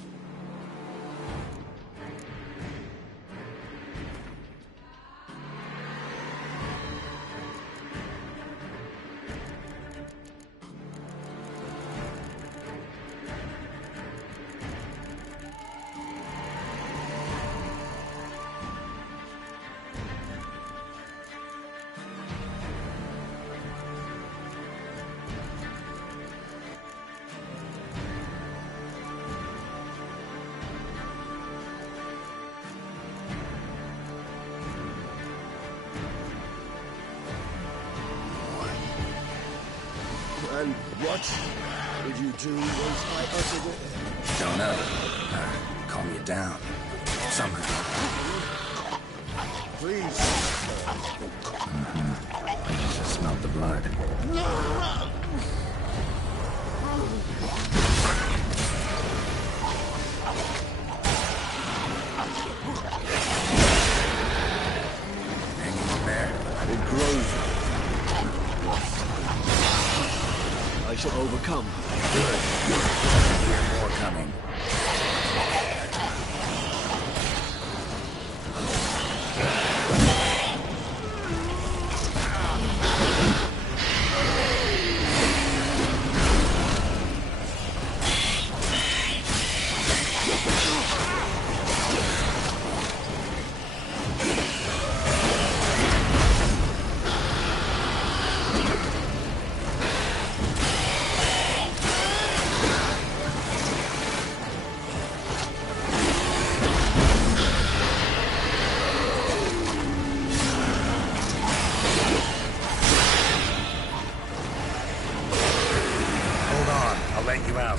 And what did you do once I uttered it? Don't know. Calm you down. Somehow. Please. Just smell the blood. come. Hear more coming. Let you out.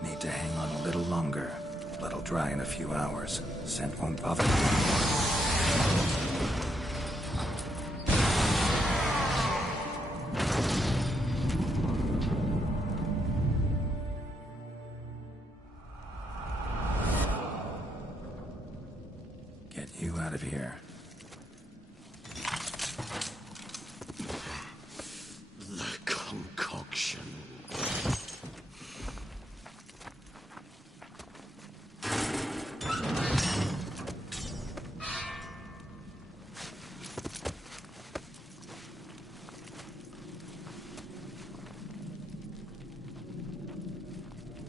Need to hang on a little longer. Blood'll dry in a few hours. Scent won't bother me. Get you out of here. The concoction.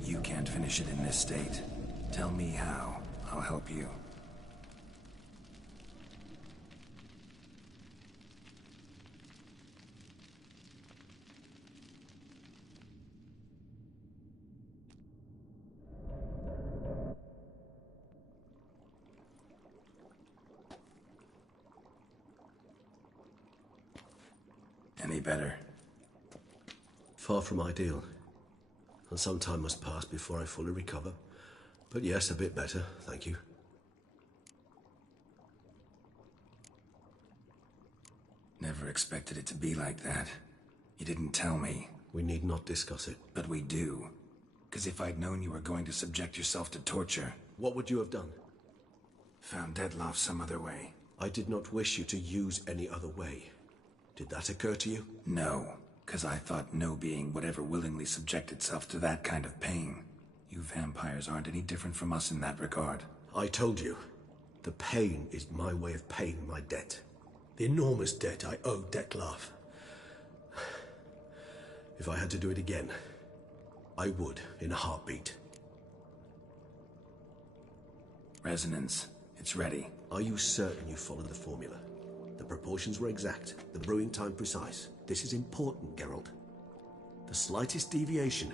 You can't finish it in this state. Tell me how. I'll help you. Any better? Far from ideal. And some time must pass before I fully recover. But yes, a bit better, thank you. Never expected it to be like that. You didn't tell me. We need not discuss it. But we do. Because if I'd known you were going to subject yourself to torture... What would you have done? Found Dettlaff some other way. I did not wish you to use any other way. Did that occur to you? No. Because I thought no being would ever willingly subject itself to that kind of pain. You vampires aren't any different from us in that regard. I told you. The pain is my way of paying my debt. The enormous debt I owe Dettlaff. If I had to do it again, I would, in a heartbeat. Resonance. It's ready. Are you certain you followed the formula? The proportions were exact, the brewing time precise. This is important, Geralt. The slightest deviation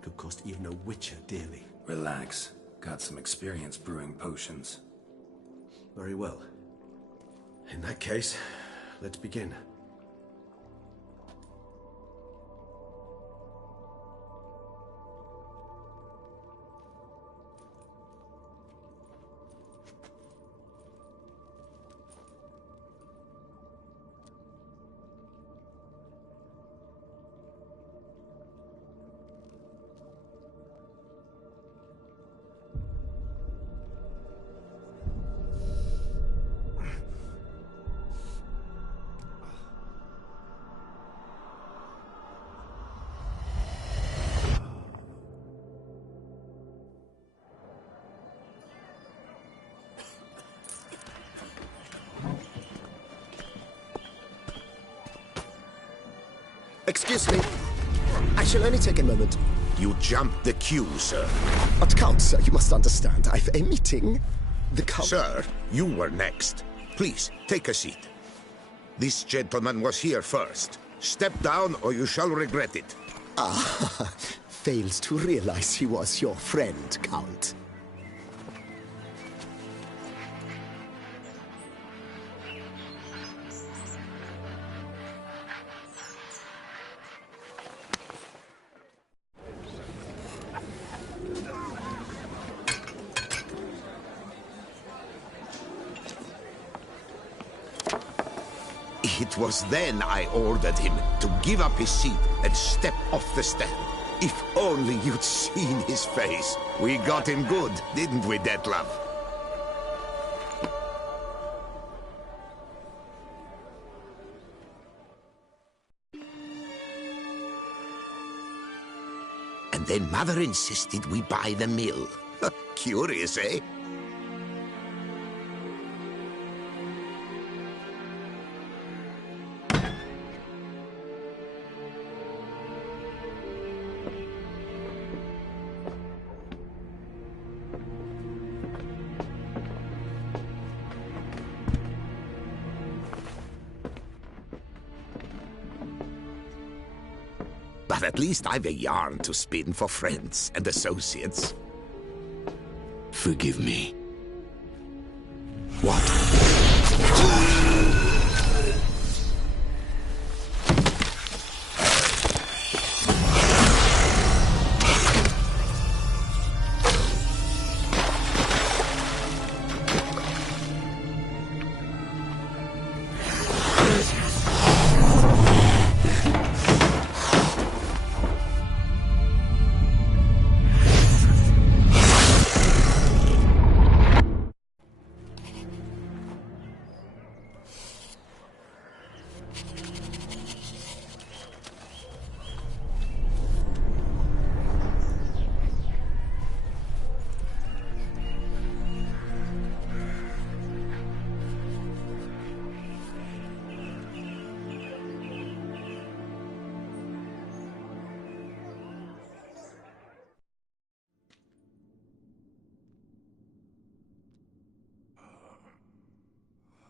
could cost even a witcher dearly. Relax. Got some experience brewing potions. Very well. In that case, let's begin. Excuse me. I shall only take a moment. You jumped the queue, sir. But Count, sir, you must understand. I've a meeting. The Count... Sir, you were next. Please, take a seat. This gentleman was here first. Step down or you shall regret it. Ah, fails to realize he was your friend, Count. It was then I ordered him to give up his seat and step off the step. If only you'd seen his face. We got him good, didn't we, Detlef? And then Mother insisted we buy the mill. Curious, eh? But at least I've a yarn to spin for friends and associates. Forgive me. What?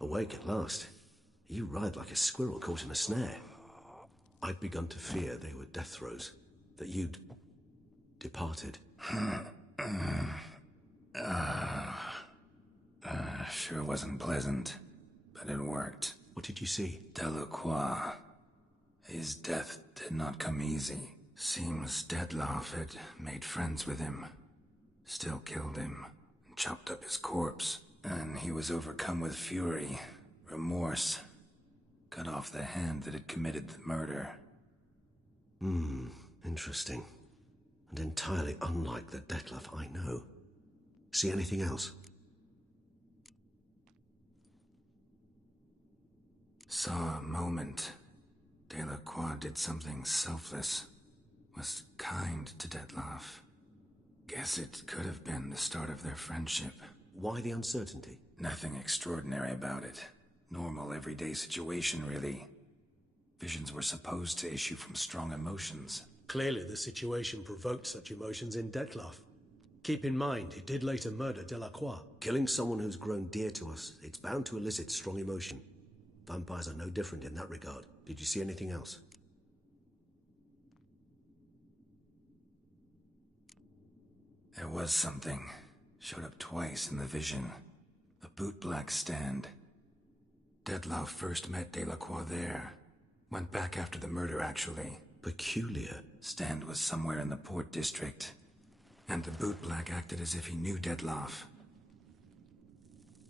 Awake at last. You ride like a squirrel caught in a snare. I'd begun to fear they were death throes, that you'd departed. Sure wasn't pleasant, but it worked. What did you see? Delacroix. His death did not come easy. Seems Detlef had made friends with him, still killed him, and chopped up his corpse. And he was overcome with fury, remorse, cut off the hand that had committed the murder. Interesting. And entirely unlike the Detlef I know. See anything else? Saw a moment. Delacroix did something selfless. Was kind to Detlef. Guess it could have been the start of their friendship. Why the uncertainty? Nothing extraordinary about it. Normal, everyday situation, really. Visions were supposed to issue from strong emotions. Clearly the situation provoked such emotions in Detlef. Keep in mind, he did later murder Delacroix. Killing someone who's grown dear to us, it's bound to elicit strong emotion. Vampires are no different in that regard. Did you see anything else? There was something. Showed up twice in the vision. A bootblack stand. Detlef first met Delacroix there. Went back after the murder, actually. Peculiar. Stand was somewhere in the port district. And the bootblack acted as if he knew Detlef.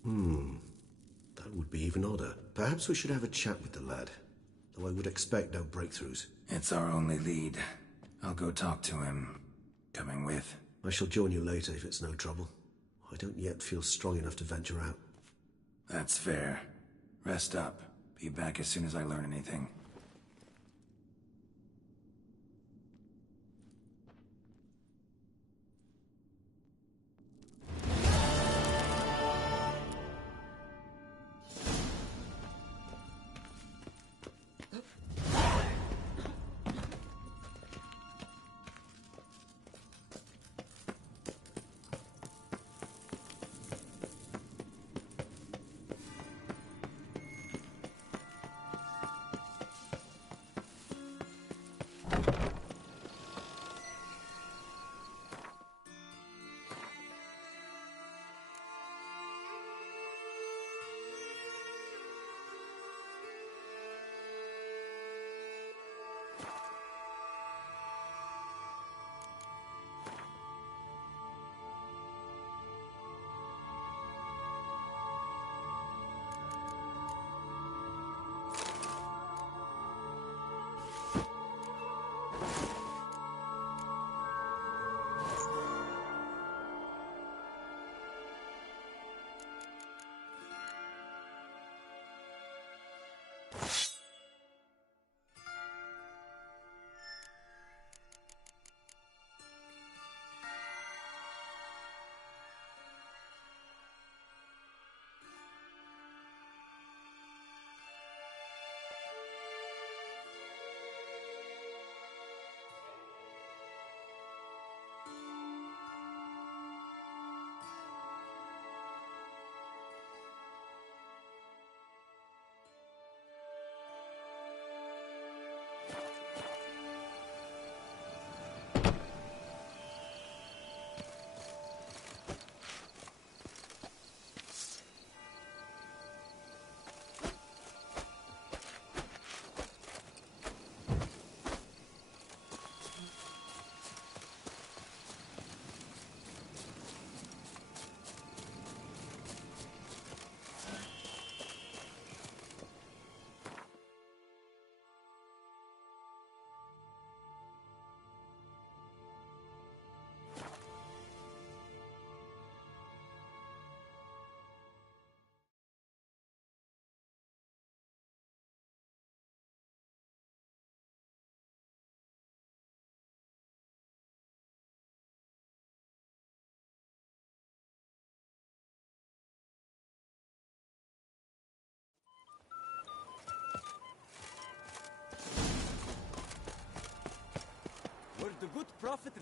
That would be even odder. Perhaps we should have a chat with the lad. Though I would expect no breakthroughs. It's our only lead. I'll go talk to him. Coming with? I shall join you later if it's no trouble. I don't yet feel strong enough to venture out. That's fair. Rest up. Be back as soon as I learn anything.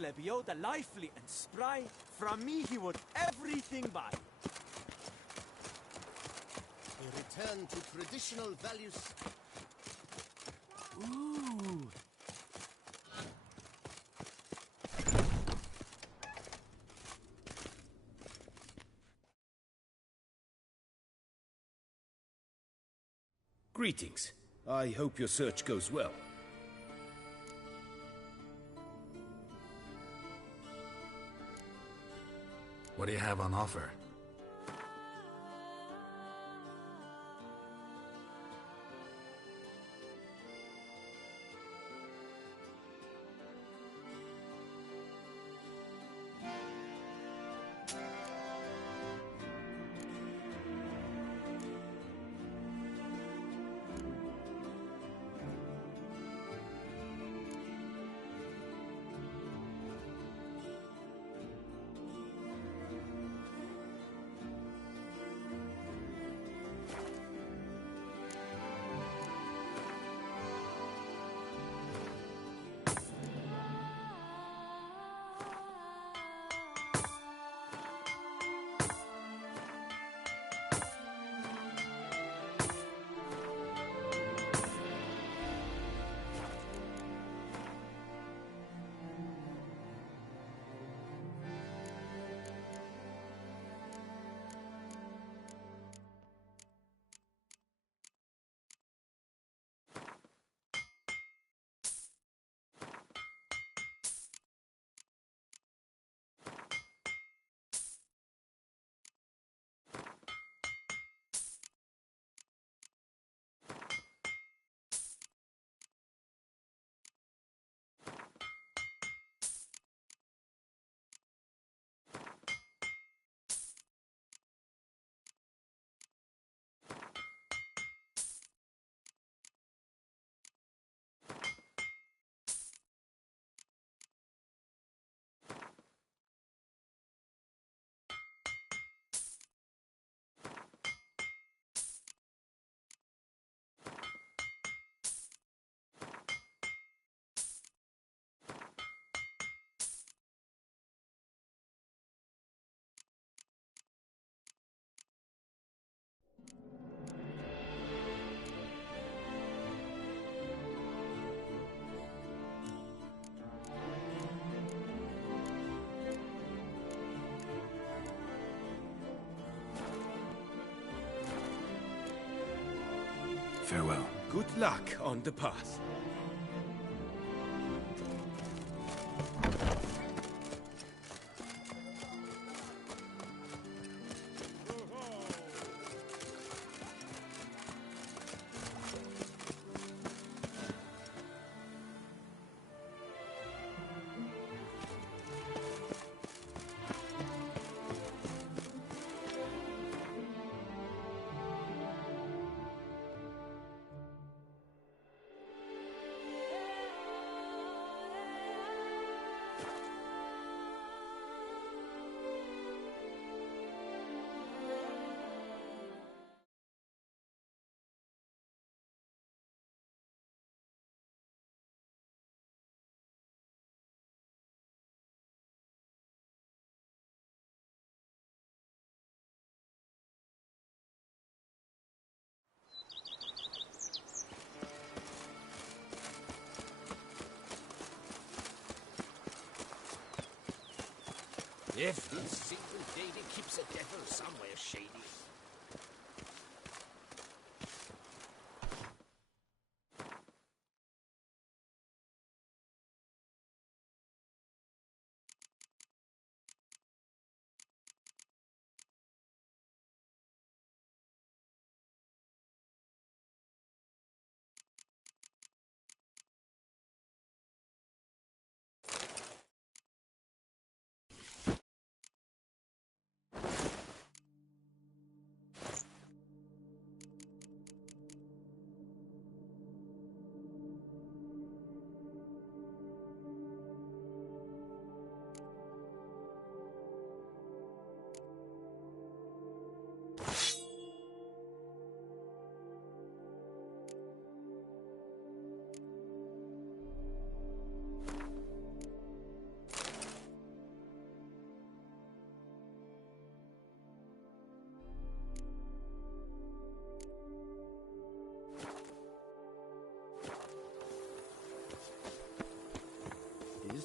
le bio the lively and spry. From me he would everything buy. A return to traditional values. Ooh. Greetings. I hope your search goes well. What do you have on offer? Farewell. Good luck on the path. If this single lady keeps a devil somewhere shady.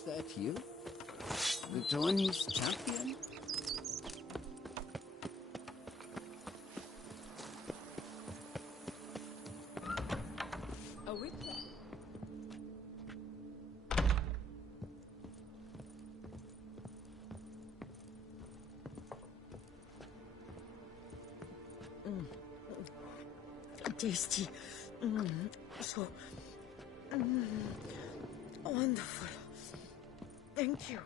that you? The Tawny's champion? A reply. Tasty. So wonderful. Thank you.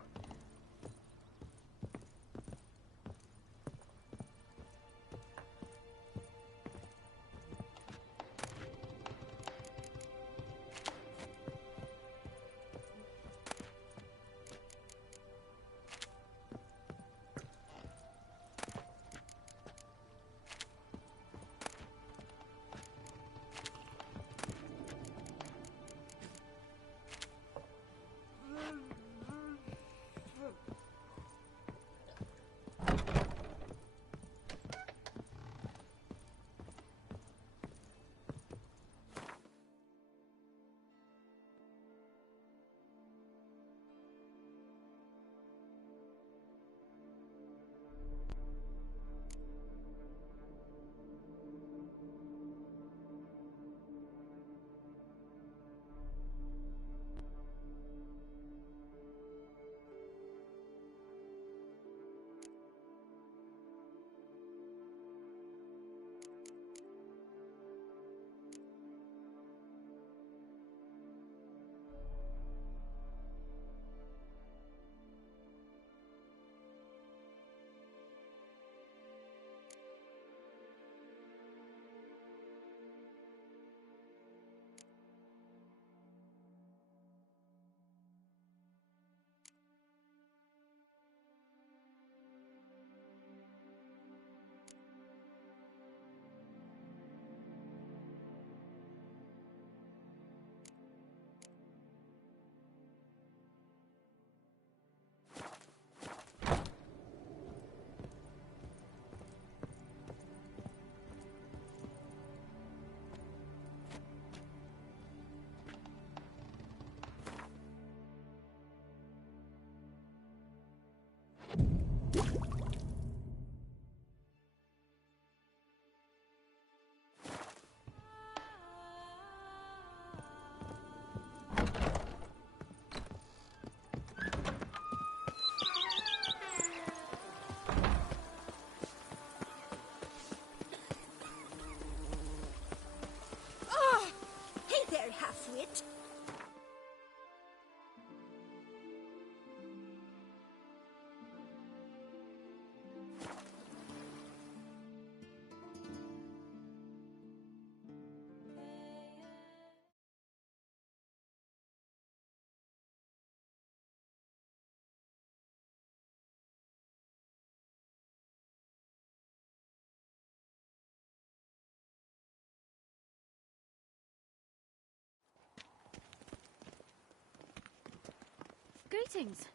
Half-wit. Greetings.